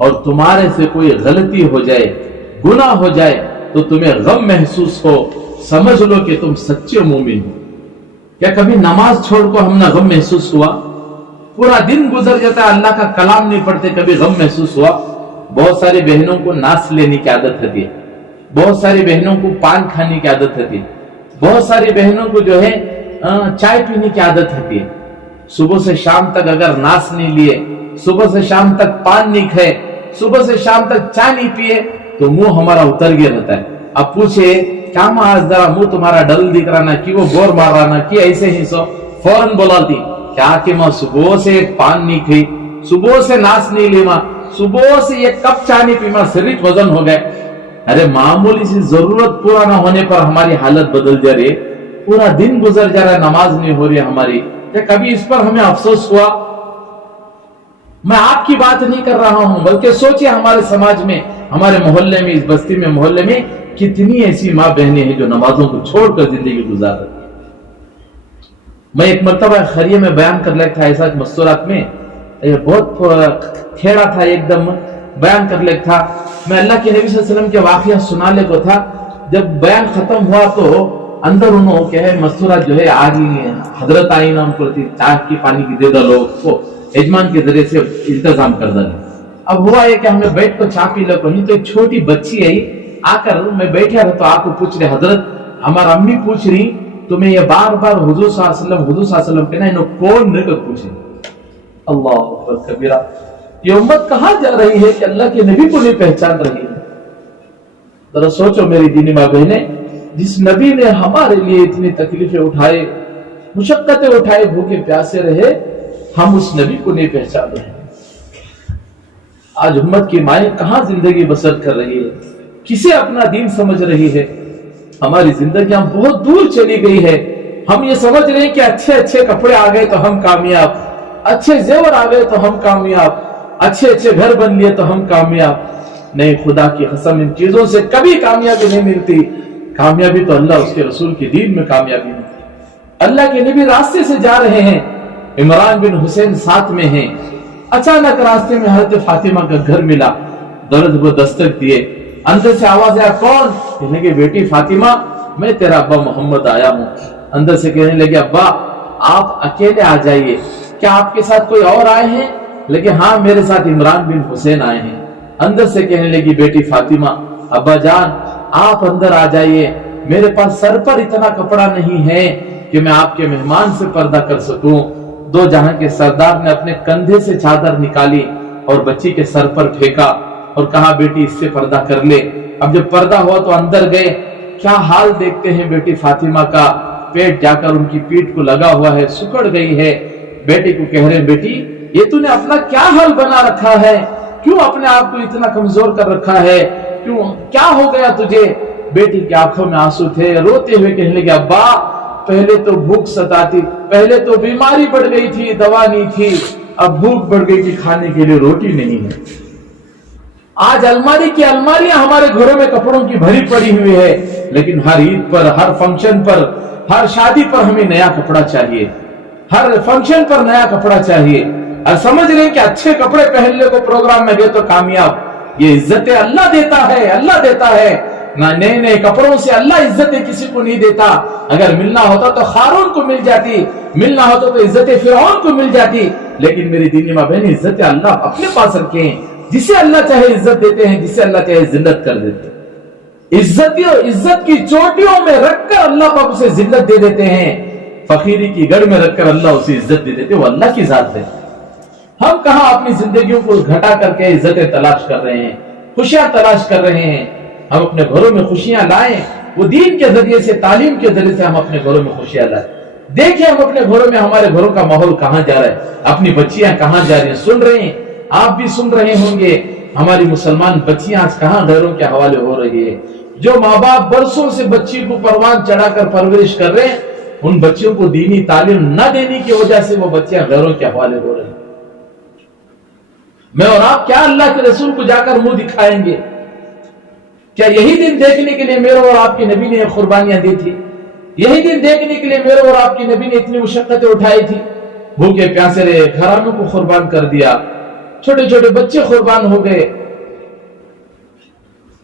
और तुम्हारे से कोई गलती हो जाए, गुनाह हो जाए तो तुम्हें गम महसूस हो, समझ लो कि तुम सच्चे मोमिन हो। क्या कभी नमाज छोड़ को हमने गम महसूस हुआ? पूरा दिन गुजर जाता है, अल्लाह का कलाम नहीं पढ़ते, कभी गम महसूस हुआ? बहुत सारी बहनों को नाच लेने की आदत रहती है, बहुत सारी बहनों को पान खाने की आदत रहती है, बहुत सारी बहनों को जो है चाय पीने की आदत रहती है। सुबह से शाम तक अगर नाच नहीं लिए, सुबह से शाम तक पान नहीं खाए, सुबह से शाम तक चाय नहीं पिए, तो मुंह हमारा उतर गया रहता है। अब पूछे क्या माँ आज जरा मुंह तुम्हारा डल दिख रहा ना, कि वो बोर मार रहा ना, कि ऐसे ही सो फौरन बोला थी क्या कि माँ सुबह से एक पान नहीं खाई, सुबह से नाश नहीं ली माँ, सुबह से एक कप चाय नहीं पी माँ, शरीर वजन हो गए। अरे मामूली सी जरूरत पूरा ना होने पर हमारी हालत बदल जा रही, पूरा दिन गुजर जा रहा है, नमाज नहीं हो रही है हमारी। क्या कभी इस पर हमें अफसोस हुआ? मैं आपकी बात नहीं कर रहा हूं, बल्कि सोचिए हमारे समाज में, हमारे मोहल्ले में, इस बस्ती में, मोहल्ले में कितनी ऐसी माँ बहनें हैं जो नमाजों को छोड़कर जिंदगी गुजार रही है। मैं एक मरतबा खरिये में बयान कर लेता था, ऐसा मस्तूरात में बहुत खेड़ा था, एकदम बयान कर लेता था। मैं अल्लाह के नबी सल्लल्लाहु अलैहि वसल्लम के वाकया सुनाने को था। जब बयान खत्म हुआ तो अंदर उन्होंने क्या है मस्तूरात जो है आगे हजरत आई नाम करती चाय की पानी की दे दो लोग को यजमान के जरिए से इंतजाम कर देना। अब हुआ है कि हमें बैठ कर चाय पी लो, कहीं तो एक छोटी बच्ची आई आकर, मैं बैठा रहा तो आपको पूछ रहे हजरत हमारा अम्मी पूछ रही तुम्हें ये बार बार हुजूर सल्लल्लाहु अलैहि वसल्लम कहना इन्हों कौन न पूछे। अल्लाह अकबर कबीरा, ये उम्मत कहां जा रही है कि अल्लाह के नबी को नहीं पहचान रही है। जरा सोचो मेरी दीनी माँ बहने, जिस नबी ने हमारे लिए इतनी तकलीफें उठाए, मुशक्कतें उठाए, भूखे प्यासे रहे, हम उस नबी को नहीं पहचान रहे। आज उम्मत की माएं कहां जिंदगी बसर कर रही है, किसे अपना दीन समझ रही है। हमारी जिंदगियां बहुत दूर चली गई है। हम ये समझ रहे हैं कि अच्छे अच्छे कपड़े आ गए तो हम कामयाब, अच्छे जेवर आ गए तो हम कामयाब, अच्छे अच्छे घर बन लिए तो हम कामयाब। नहीं, खुदा की कसम इन चीजों से कभी कामयाबी नहीं मिलती। कामयाबी तो अल्लाह उसके रसूल के दीन में कामयाबी मिलती। अल्लाह के नबी रास्ते से जा रहे हैं, इमरान बिन हुसैन साथ में हैं। अचानक रास्ते में हजरत फातिमा का घर मिला, दर्द को दस्तक दिए, अंदर से आवाज आया कौन? कहने की बेटी फातिमा, मैं तेरा अब्बा मोहम्मद आया हूँ। अंदर से कहने लगे अब्बा आप अकेले आ जाइए, क्या आपके साथ कोई और आए हैं? लेकिन हाँ मेरे साथ इमरान बिन हुसैन आए हैं। अंदर से कहने लगी बेटी फातिमा अब्बा जान आप अंदर आ जाइए, मेरे पास सर पर इतना कपड़ा नहीं है कि मैं आपके मेहमान से पर्दा कर सकूं। दो जहां के सरदार ने अपने कंधे से चादर निकाली और बच्ची के सर पर फेंका और कहा बेटी इससे पर्दा कर ले। अब जब पर्दा हुआ तो अंदर गए, क्या हाल देखते हैं बेटी फातिमा का, पेट जाकर उनकी पीठ को लगा हुआ है, सुकड़ गई है। बेटी को कह रहे बेटी ये तूने अपना क्या हाल बना रखा है, क्यों अपने आप को इतना कमजोर कर रखा है, क्यों, क्या हो गया तुझे? बेटी की आंखों में आंसू थे, रोते हुए कहने लगे अब्बा पहले तो भूख सताती, पहले तो बीमारी बढ़ गई थी, दवा नहीं थी, अब भूख बढ़ गई कि खाने के लिए रोटी नहीं है। आज अलमारी की अलमारियां हमारे घरों में कपड़ों की भरी पड़ी हुई है, लेकिन हर ईद पर, हर फंक्शन पर, हर शादी पर हमें नया कपड़ा चाहिए, हर फंक्शन पर नया कपड़ा चाहिए। और समझ रहे कि अच्छे कपड़े पहनने को प्रोग्राम में गए तो कामयाब। ये इज्जतें अल्लाह देता है, अल्लाह देता है ना, नए नए कपड़ों से अल्लाह इज्जतें किसी को नहीं देता। अगर मिलना होता तो खारून को मिल जाती, मिलना होता तो इज्जतें फिरौन को मिल जाती। लेकिन मेरी दीनी माँ बहन इज्जतें अल्लाह अपने पास रखे हैं, जिसे अल्लाह चाहे इज्जत देते हैं, जिसे अल्लाह चाहे जिल्लत कर देते हैं। इज्जत की चोटियों में रखकर अल्लाह पाक उसे जिल्लत दे देते हैं, फकीरी की गढ़ में रखकर अल्लाह उसे इज्जत दे देते, वो अल्लाह की जात है। हम कहां अपनी जिंदगियों को घटा करके इज्जतें तलाश कर रहे हैं, खुशियां तलाश कर रहे हैं। हम अपने घरों में खुशियां लाएं, वो दीन के जरिए से, तालीम के जरिए से हम अपने घरों में खुशियां लाएं। देखिए हम अपने घरों में, हमारे घरों का माहौल कहां जा रहा है, अपनी बच्चियां कहां जा रही हैं, सुन रहे हैं, आप भी सुन रहे होंगे। हमारी मुसलमान बच्चियां आज कहां घरों के हवाले हो रही है। जो माँ बाप बरसों से बच्ची को परवान चढ़ाकर परवरिश कर रहे हैं, उन बच्चियों को दीनी तालीम न देने की वजह से वो बच्चियां घरों के हवाले हो रही हैं। मैं और आप क्या अल्लाह के रसूल को जाकर मुंह दिखाएंगे? क्या यही दिन देखने के लिए मेरे और आपके नबी ने कुर्बानियां दी थी? यही दिन देखने के लिए मेरे और आपके नबी ने इतनी मुशक्कतें उठाई थी? भूखे प्यासे रहे, घरानों को कुर्बान कर दिया, छोटे छोटे बच्चे कुर्बान हो गए।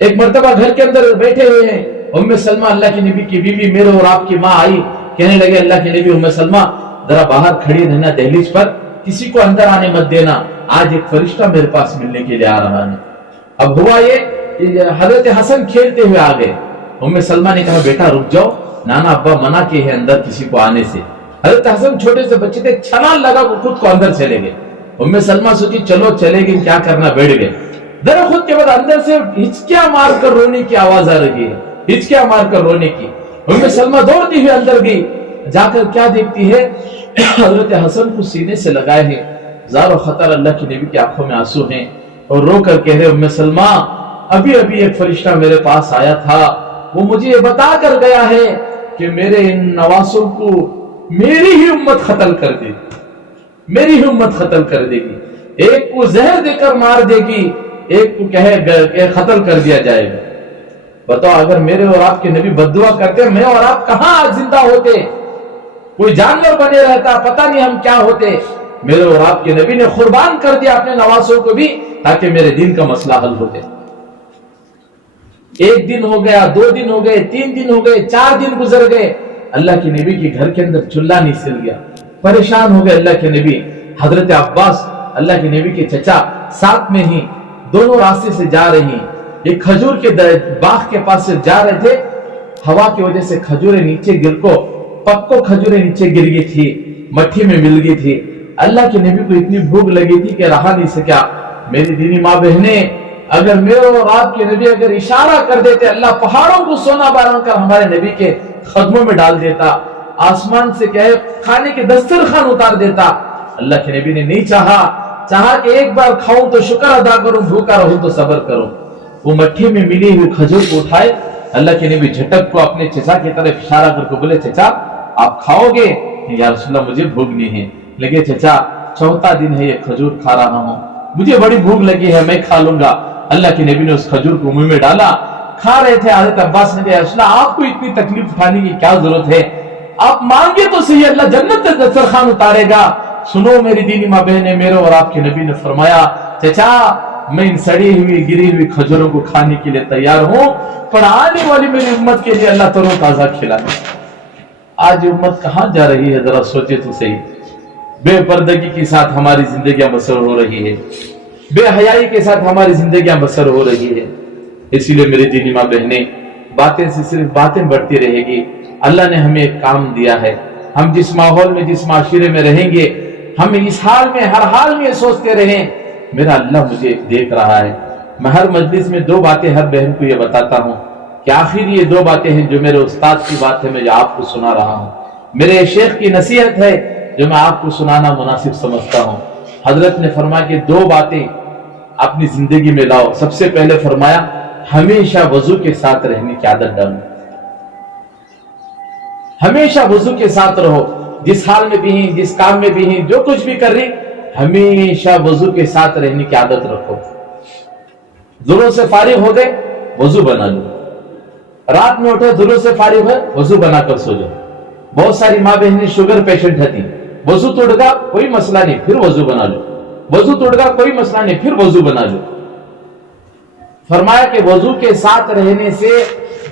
एक मर्तबा घर के अंदर बैठे हुए हैं, उम्मे सलमा अल्लाह की नबी की बीवी, मेरे और आपकी माँ आई, कहने लगे अल्लाह के नबी उम्मे सलमा जरा बाहर खड़ी रहना दहलीज पर, किसी को अंदर आने मत देना, आज एक फरिश्ता मेरे पास मिलने के लिए आ रहा है। अब हुआ ये हजरत हसन खेलते हुए आ गए। उम्मे सलमा ने कहा बेटा रुक जाओ, नाना अब्बा मना किए हैं अंदर किसी को आने से। हजरत हसन छोटे से बच्चे थे, छलांग लगा वो खुद को अंदर चले गए। उम्मे सलमा सोची चलो चलेगी, क्या करना, बैठ गए। ذرا خود کے بعد اندر سے ہچکیاں مار کر رونے کی آواز آ رہی ہے، ہچکیاں مار کر رونے کی۔ ام سلمہ دوڑتی ہوئی اندر گئی، جا کر کیا دیکھتی ہے؟ حضرت حسن کو سینے سے لگائے ہیں، زار و خطر اللہ کے نبی کی آنکھوں میں آنسو ہیں، اور رو کر کہہ رہے ام سلمہ ابھی ایک فرشتہ میرے پاس آیا تھا، وہ مجھے یہ بتا کر گیا ہے کہ میرے ان نواسوں کو میری ہی امت قتل کر دے گی، میری ہی امت قتل کر دے گی، ایک کو زہر دے کر مار دے گی، ایک کو کہ قتل کر دیا جائے گا۔ بتاؤ اگر میرے اور آپ کے نبی بد دعا کرتے، میں اور آپ کہاں آج زندہ ہوتے؟ کوئی جانور بنے رہتا، پتہ نہیں ہم کیا ہوتے۔ میرے اور آپ کے نبی نے قربان کر دیا اپنے نواسوں کو بھی تاکہ میرے دین کا مسئلہ حل ہوتے۔ ایک دن ہو گیا، 2 دن ہو گئے، 3 دن ہو گئے، 4 دن گزر گئے، اللہ کے نبی کے گھر کے اندر چولہا نہیں سل گیا۔ پریشان ہو گئے اللہ کے نبی۔ حضرت عباس اللہ کے نبی کے چچا ساتھ میں ہی دونوں راستے سے جا رہے ہیں، ایک کھجور کے باغ کے پاس سے جا رہے تھے، ہوا کی وجہ سے کھجوریں نیچے پکو کھجوریں نیچے گر گئی تھی، مٹھی میں مل گئی تھی۔ اللہ کے نبی کو اتنی بھوک لگی تھی کہ رہا نہیں سکا۔ میری دینی ماں بہنیں، اگر میرے اور آپ کے نبی اگر اشارہ کر دیتے، اللہ پہاڑوں کو سونا باران کر ہمارے نبی کے قدموں میں ڈال دیتا، آسمان سے کہے کھانے کے دسترخوان اتار دیتا۔ اللہ کے نبی نے نہیں چاہا کہ ایک بار کھاؤں تو شکر ادا کروں، بھوکا رہوں تو صبر کروں۔ وہ مٹھی میں ملی ہوئی کھجور کو اٹھائے، اللہ کے نبی جھٹک کو اپنے چچا کی طرف اشارہ کر کے بولے چچا آپ کھاؤ گے؟ یا رسول اللہ مجھے بھوک نہیں ہے۔ لگے چچا 4تھا دن ہے یہ کھجور کھا رہا ہوں، مجھے بڑی بھوک لگی ہے، میں کھا لوں گا۔ اللہ کے نبی نے اس کھجور کو منہ میں ڈالا، کھا رہے تھے۔ حضرت عباس نے کہا رسول اللہ آپ کو اتنی تکلیف اٹھانے کی کیا ضرورت ہے، آپ مانگے تو صحیح، اللہ جنت سے دسترخوان اتارے گا۔ سنو میری دینی ماں بہنیں، میرے اور آپ کے نبی نے فرمایا چچا میں ان سڑی ہوئی گری ہوئی کھجوروں کو کھانے کے لیے تیار ہوں، پر آنے والی میری امت کے لیے اللہ تر و تازہ کھلانا۔ آج امت کہاں جا رہی ہے ذرا سوچے تو صحیح۔ بے پردگی کے ساتھ ہماری زندگیاں بسر ہو رہی ہے، بے حیائی کے ساتھ ہماری زندگیاں بسر ہو رہی ہے۔ اسی لیے میری دینی ماں بہنیں، باتیں سے صرف باتیں بڑھتی رہے گی۔ اللہ نے ہمیں ایک کام دیا ہے، ہم جس ماحول میں جس معاشرے میں رہیں گے، ہم اس حال میں ہر حال میں سوچتے رہیں میرا اللہ مجھے دیکھ رہا ہے۔ میں ہر مجلس میں 2 باتیں ہر بہن کو یہ بتاتا ہوں کہ آخر یہ 2 باتیں ہیں جو میرے استاد کی بات ہے، میں جو آپ کو سنا رہا ہوں، میرے شیخ کی نصیحت ہے جو میں آپ کو سنانا مناسب سمجھتا ہوں۔ حضرت نے فرمایا کہ 2 باتیں اپنی زندگی میں لاؤ۔ سب سے پہلے فرمایا ہمیشہ وضو کے ساتھ رہنے کی عادت ڈالو، ہمیشہ وضو کے ساتھ رہو، جس حال میں بھی ہیں، جس کام میں بھی ہیں، جو کچھ بھی کر رہی ہمیشہ وضو کے ساتھ رہنے کی عادت رکھو۔ ضرورت سے فارغ ہو گئے وضو بنا لو، رات میں اٹھے ضرورت سے فارغ ہوئے وضو بنا کر سو جاؤ۔ بہت ساری ماں بہنیں شوگر پیشنٹ تھی، وضو ٹوٹ گا کوئی مسئلہ نہیں پھر وضو بنا لو، وضو ٹوٹ گا کوئی مسئلہ نہیں پھر وضو بنا لو۔ فرمایا کہ وضو کے ساتھ رہنے سے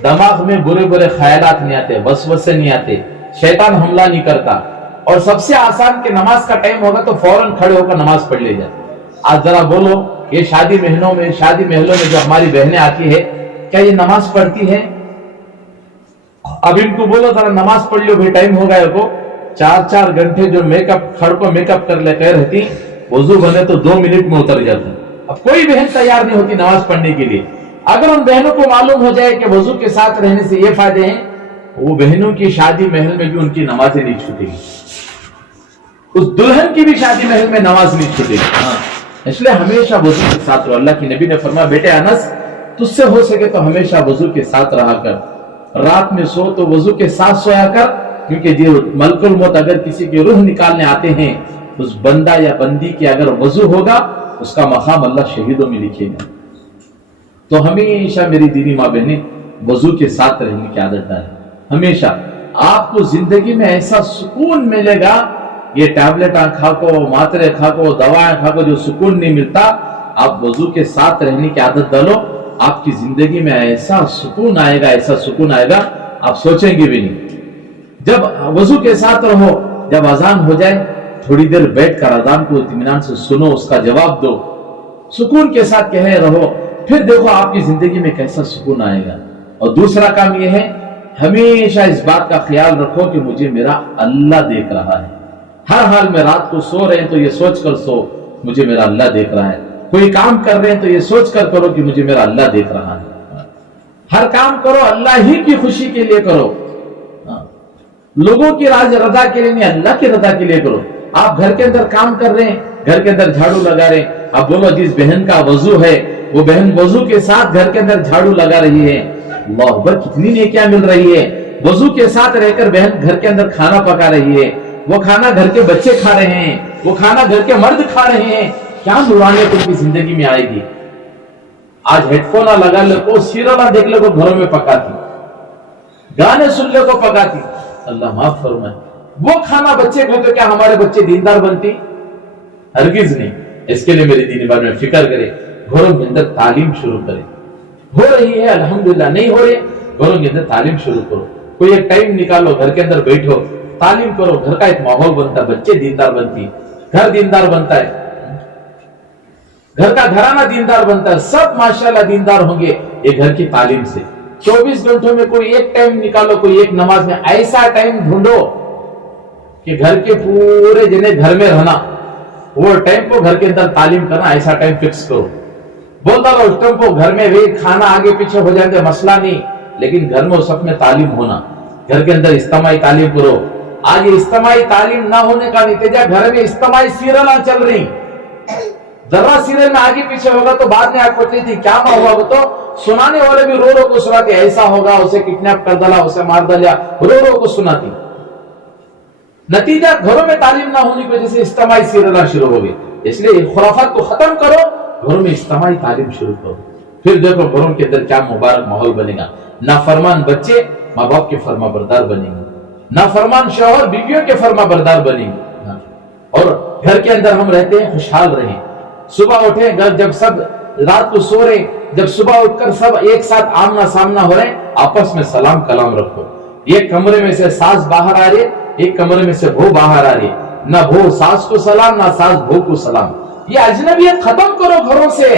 دماغ میں برے برے خیالات نہیں آتے، وسوسے نہیں آتے، شیطان حملہ نہیں کرتا، اور سب سے آسان کہ نماز کا ٹائم ہوگا تو فوراً کھڑے ہو کر نماز پڑھ لے جائے۔ آج ذرا بولو یہ شادی محلوں میں جو ہماری بہنیں آتی ہے کیا یہ نماز پڑھتی ہے؟ اب ان کو بولو ذرا نماز پڑھ لو بھائی ٹائم ہو گیا کو، 4 گھنٹے جو میک اپ کر لے کر رہتی، وضو بنے تو 2 منٹ میں اتر جاتا۔ اب کوئی بہن تیار نہیں ہوتی نماز پڑھنے کے لیے۔ اگر ان بہنوں کو معلوم ہو جائے کہ وضو کے ساتھ رہنے سے یہ فائدے ہیں، وہ بہنوں کی شادی محل میں بھی ان کی نمازیں نہیں چھوٹے گی، اس دلہن کی بھی شادی محل میں نماز نہیں چھوٹے گی۔ اس لیے ہمیشہ وضو کے ساتھ رہو۔ اللہ کی نبی نے فرمایا بیٹے انس تجھ سے ہو سکے تو ہمیشہ وضو کے ساتھ رہا کر، رات میں سو تو وضو کے ساتھ سویا کر، کیونکہ جو ملک الموت اگر کسی کی روح نکالنے آتے ہیں اس بندہ یا بندی کی اگر وضو ہوگا اس کا مقام اللہ شہیدوں میں لکھے گا۔ تو ہمیشہ میری دینی ماں بہنیں وضو کے ساتھ رہنے کی عادت ڈالیں۔ ہمیشہ آپ کو زندگی میں ایسا سکون ملے گا، یہ ٹیبلٹ کھا کو، ماترے کھا کو، دوائیں کھا کو جو سکون نہیں ملتا، آپ وضو کے ساتھ رہنے کی عادت ڈالو، آپ کی زندگی میں ایسا سکون آئے گا، ایسا سکون آئے گا آپ سوچیں گے بھی نہیں۔ جب وضو کے ساتھ رہو، جب اذان ہو جائے تھوڑی دیر بیٹھ کر اذان کو اطمینان سے سنو، اس کا جواب دو، سکون کے ساتھ کہے رہو، پھر دیکھو آپ کی زندگی میں کیسا سکون آئے گا۔ اور دوسرا کام یہ ہے ہمیشہ اس بات کا خیال رکھو کہ مجھے میرا اللہ دیکھ رہا ہے۔ ہر حال میں رات کو سو رہے ہیں تو یہ سوچ کر سو مجھے میرا اللہ دیکھ رہا ہے۔ کوئی کام کر رہے ہیں تو یہ سوچ کر کرو کہ مجھے میرا اللہ دیکھ رہا ہے. ہر کام کرو اللہ ہی کی خوشی کے لیے کرو, لوگوں کی رضا کے لیے نہیں, اللہ کی رضا کے لیے کرو. آپ گھر کے اندر کام کر رہے ہیں, گھر کے اندر جھاڑو لگا رہے ہیں, آپ بولو جس بہن کا وضو ہے وہ بہن وضو کے ساتھ گھر کے اندر جھاڑو لگا رہی ہے, اللہ اکبر کتنی نیکیاں مل رہی ہے. وضو کے ساتھ رہ کر بہن گھر کے اندر کھانا پکا رہی ہے, وہ کھانا گھر کے بچے کھا رہے ہیں, وہ کھانا گھر کے مرد کھا رہے ہیں. کیا نورانیت ان کی زندگی میں آئے گی. آج ہیڈ فون لگا لے کو, سیریل دیکھ لے کو گھروں میں پکاتی, گانے سن لے کو پکاتی. اللہ معاف فرمائے. وہ کھانا بچے کھاتے, کیا ہمارے بچے دیندار بنتی؟ ہرگز نہیں. اس کے لیے میری دینی بات میں فکر کرے, گھروں کے اندر تعلیم شروع کرے. ہو رہی ہے الحمدللہ, نہیں ہو رہی گھروں کے اندر تعلیم شروع کرو. کوئی ایک ٹائم نکالو, گھر کے اندر بیٹھو, تعلیم کرو. گھر کا ایک ماحول بنتا ہے, بچے دیندار بنتی, گھر دیندار بنتا ہے, گھر کا گھرانہ دیندار بنتا ہے. سب ماشاءاللہ دیندار ہوں گے یہ گھر کی تعلیم سے. 24 گھنٹوں میں کوئی ایک ٹائم نکالو, کوئی ایک نماز میں ایسا ٹائم ڈھونڈو کہ گھر کے پورے جنہیں گھر میں رہنا, وہ ٹائم کو گھر کے اندر تعلیم کرنا, ایسا ٹائم فکس کرو. بولتا رہو اس ٹائم کو گھر میں بھی کھانا آگے پیچھے ہو جائے گا مسئلہ نہیں, لیکن گھر میں اس وقت میں تعلیم ہونا. گھر کے اندر اجتماعی تعلیم کرو. آج اجتماعی تعلیم نہ ہونے کا نتیجہ گھر میں اجتماعی سیریل چل رہی. ذرا سیریل میں آگے پیچھے ہوگا تو بعد میں آپ پوچھتے تھی کیا ہوا, وہ تو سنانے والے بھی رو رو کو سناتے, ایسا ہوگا, اسے کڈنیپ کر ڈالا, اسے مار ڈالا, رو رو کو سناتی. نتیجہ گھروں میں تعلیم نہ ہونے کی وجہ سے اجتماعی سیریل شروع ہو گئی. اس لیے خرافات کو ختم کرو, گھروں میں اجتماعی تعلیم شروع کرو. پھر دیکھو گھروں کے اندر کیا مبارک ماحول بنے گا. نافرمان بچے ماں باپ کے فرما بردار بنیں گے, نافرمان شوہر بیویوں کے فرما بردار بنیں گے, اور گھر کے اندر ہم رہتے ہیں خوشحال رہیں. صبح اٹھیں, گھر جب سب رات کو سو رہے, جب صبح اٹھ کر سب ایک ساتھ آمنا سامنا ہو رہے ہیں, آپس میں سلام کلام رکھو. ایک کمرے میں سے ساس باہر آ رہی ہے, ایک کمرے میں سے بہو باہر آ رہی ہے, نہ بہو ساس کو سلام, نہ ساس بہو کو سلام. یہ اجنبیت ختم کرو گھروں سے.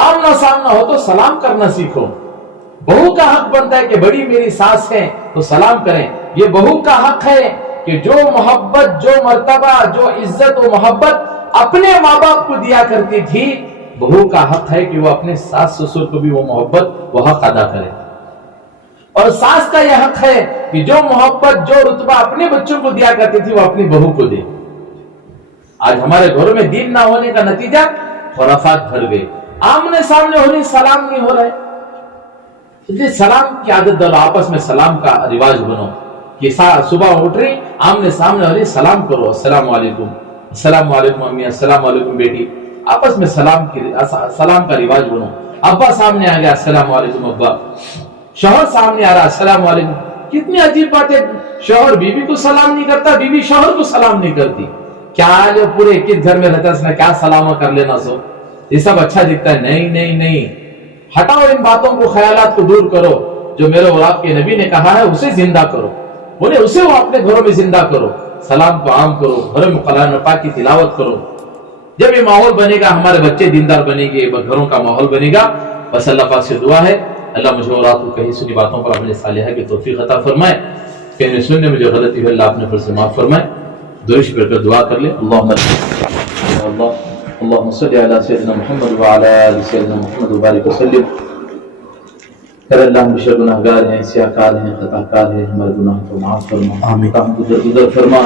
آمنا سامنا ہو تو سلام کرنا سیکھو. بہو کا حق بنتا ہے کہ بڑی میری ساس ہے تو سلام کریں. یہ بہو کا حق ہے کہ جو محبت, جو مرتبہ, جو عزت و محبت اپنے ماں باپ کو دیا کرتی تھی, بہو کا حق ہے کہ وہ اپنے ساس سسر کو بھی وہ محبت, وہ حق ادا کرے. اور ساس کا یہ حق ہے کہ جو محبت, جو رتبہ اپنے بچوں کو دیا کرتی تھی وہ اپنی بہو کو دے. آج ہمارے گھروں میں دین نہ ہونے کا نتیجہ خرافات بھر گئے. آمنے سامنے ہونے سلام نہیں ہو رہا ہے. سلام کی عادت ڈالو, آپس میں سلام کا رواج بنو کہ صبح اٹھ رہی, آمنے سامنے ہو رہی, سلام کرو. السلام علیکم, السلام علیکم امی, السلام علیکم بیٹی. آپس میں سلام کا رواج بنو. ابا سامنے آ گیا, السلام علیکم ابا. شوہر سامنے آ رہا, السلام علیکم. کتنی عجیب بات ہے, شوہر بیوی کو سلام نہیں کرتا, بیوی شوہر کو سلام نہیں کرتی. کیا جو پورے ایک گھر میں رہتا ہے اس نے کیا سلام کر لینا, سو یہ سب اچھا دکھتا ہے. نہیں نہیں نہیں, ہٹاؤ ان باتوں کو, خیالات کو دور کرو. جو میرے اور آپ کے نبی نے کہا ہے اسے زندہ کرو, اسے وہ اپنے گھروں میں زندہ کرو. سلام کو عام کرو, گھروں میں قرآن پاک کی تلاوت کرو. جب یہ ماحول بنے گا ہمارے بچے دیندار بنے گے, گھروں کا ماحول بنے گا. بس اللہ پاک سے دعا ہے اللہ مجھے اور آپ کو کہیں سنی باتوں پر عمل صالحہ کی توفیق عطا فرمائے. کہنے سننے میں جو غلطی ہے اللہ اپنے پر سے معاف فرمائے. درود پڑھ کر دعا کر لیں. اللهم صل على سيدنا محمد وعلى آل سيدنا محمد وبارك وسلم. کر اللہ ہم بشر گناہگار ہیں, سیاہکار ہیں, خطا کار ہیں, ہمارے گناہ کو معاف فرما, آمین. ہم کو درگزر فرما.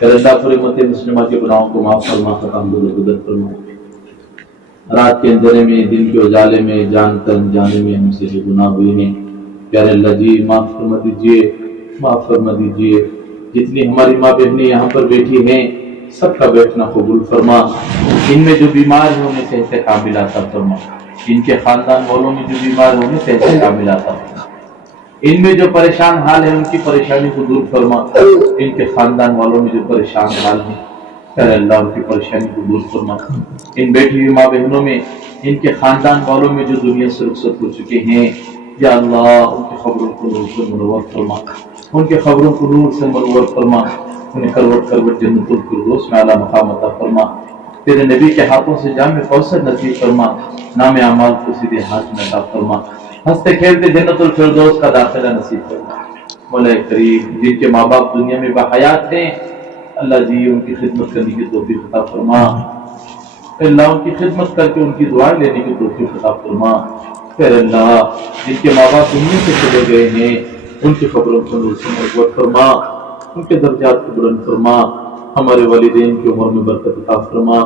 کر اللہ پوری امت مسلمہ کے گناہوں کو معاف فرما, خطا ہم کو درگزر فرما. رات کے اندھیرے میں, دن کے اجالے میں, جان کر انجانے میں ہم سے جو گناہ ہوئے ہیں, پیارے اللہ جی معاف فرما دیجیے, معاف فرما دیجیے. جتنی ہماری ماں بہنیں یہاں پر بیٹھی ہیں سب کا بیٹھنا قبول فرما. ان میں جو بیمار ہیں انہیں صحت کامل عطا فرما. ان کے خاندان والوں میں جو بیمار ہیں انہیں صحت کامل عطا فرما. ان میں جو پریشان حال ہیں ان کی پریشانی کو دور فرما. ان کے خاندان والوں میں جو پریشان حال ہیں اے اللہ ان کی پریشانی کو دور فرما. ان بیٹھی ہوئی ماں بہنوں میں, ان کے خاندان والوں میں جو دنیا سے رخصت ہو چکے ہیں, یا اللہ ان کی خبروں کو نور سے منور فرما, ان کے خبروں کو نور سے منور فرما. انہیں کروٹ کروٹ جنت الفردوس میں اعلیٰ مقام عطا فرما. تیرے نبی کے ہاتھوں سے جام کوثر نصیب فرما. نام اعمال کو سیدھے ہاتھ میں عطا فرما. ہنستے کھیلتے جنت الفردوس کا داخلہ نصیب فرما. مولا کریم جن کے ماں باپ دنیا میں بحیات ہیں اللہ جی ان کی خدمت کرنے کی توفیق عطا فرما. اللہ ان کی خدمت کر کے ان کی دعائیں لینے کی توفیق عطا فرما۔ پھر اللہ جن کے ماں باپ دنیا سے چلے گئے ہیں ان کی قبروں کو نور سے منور فرما، ان کے درجات کو بلند فرما، ہمارے والدین کی عمر میں برکت عطا فرما،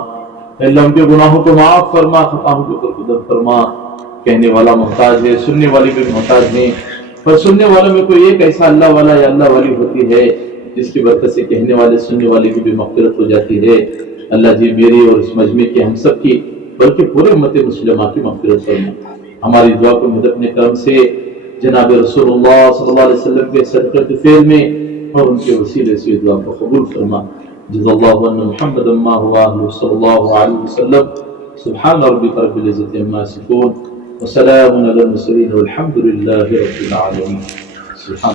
اللہ ان کے گناہوں کو معاف فرما، خطاؤں کو درگزر فرما۔ کہنے والا محتاج ہے، سننے والی بھی محتاج ہیں، پر سننے والوں میں کوئی ایک ایسا اللہ والا یا اللہ والی ہوتی ہے جس کی برکت سے کہنے والے سننے والے کی بھی مغفرت ہو جاتی ہے۔ اللہ جی میری اور اس مجمع کی ہم سب کی بلکہ پورے امت مسلمہ کی مغفرت فرما۔ ہماری دعا کو مجھے اپنے کرم سے جناب رسول اللہ صلی اللہ علیہ وسلم کے صدقہ فعل میں اور ان کے وسیلے سے دعا کو قبول فرما۔ جزا اللہ عنا محمد ما هو اهله صلی اللہ علیہ وسلم۔ سبحان ربک رب العزة عما یصفون وسلام علی المرسلین والحمد للہ رب العالمین۔ سبحان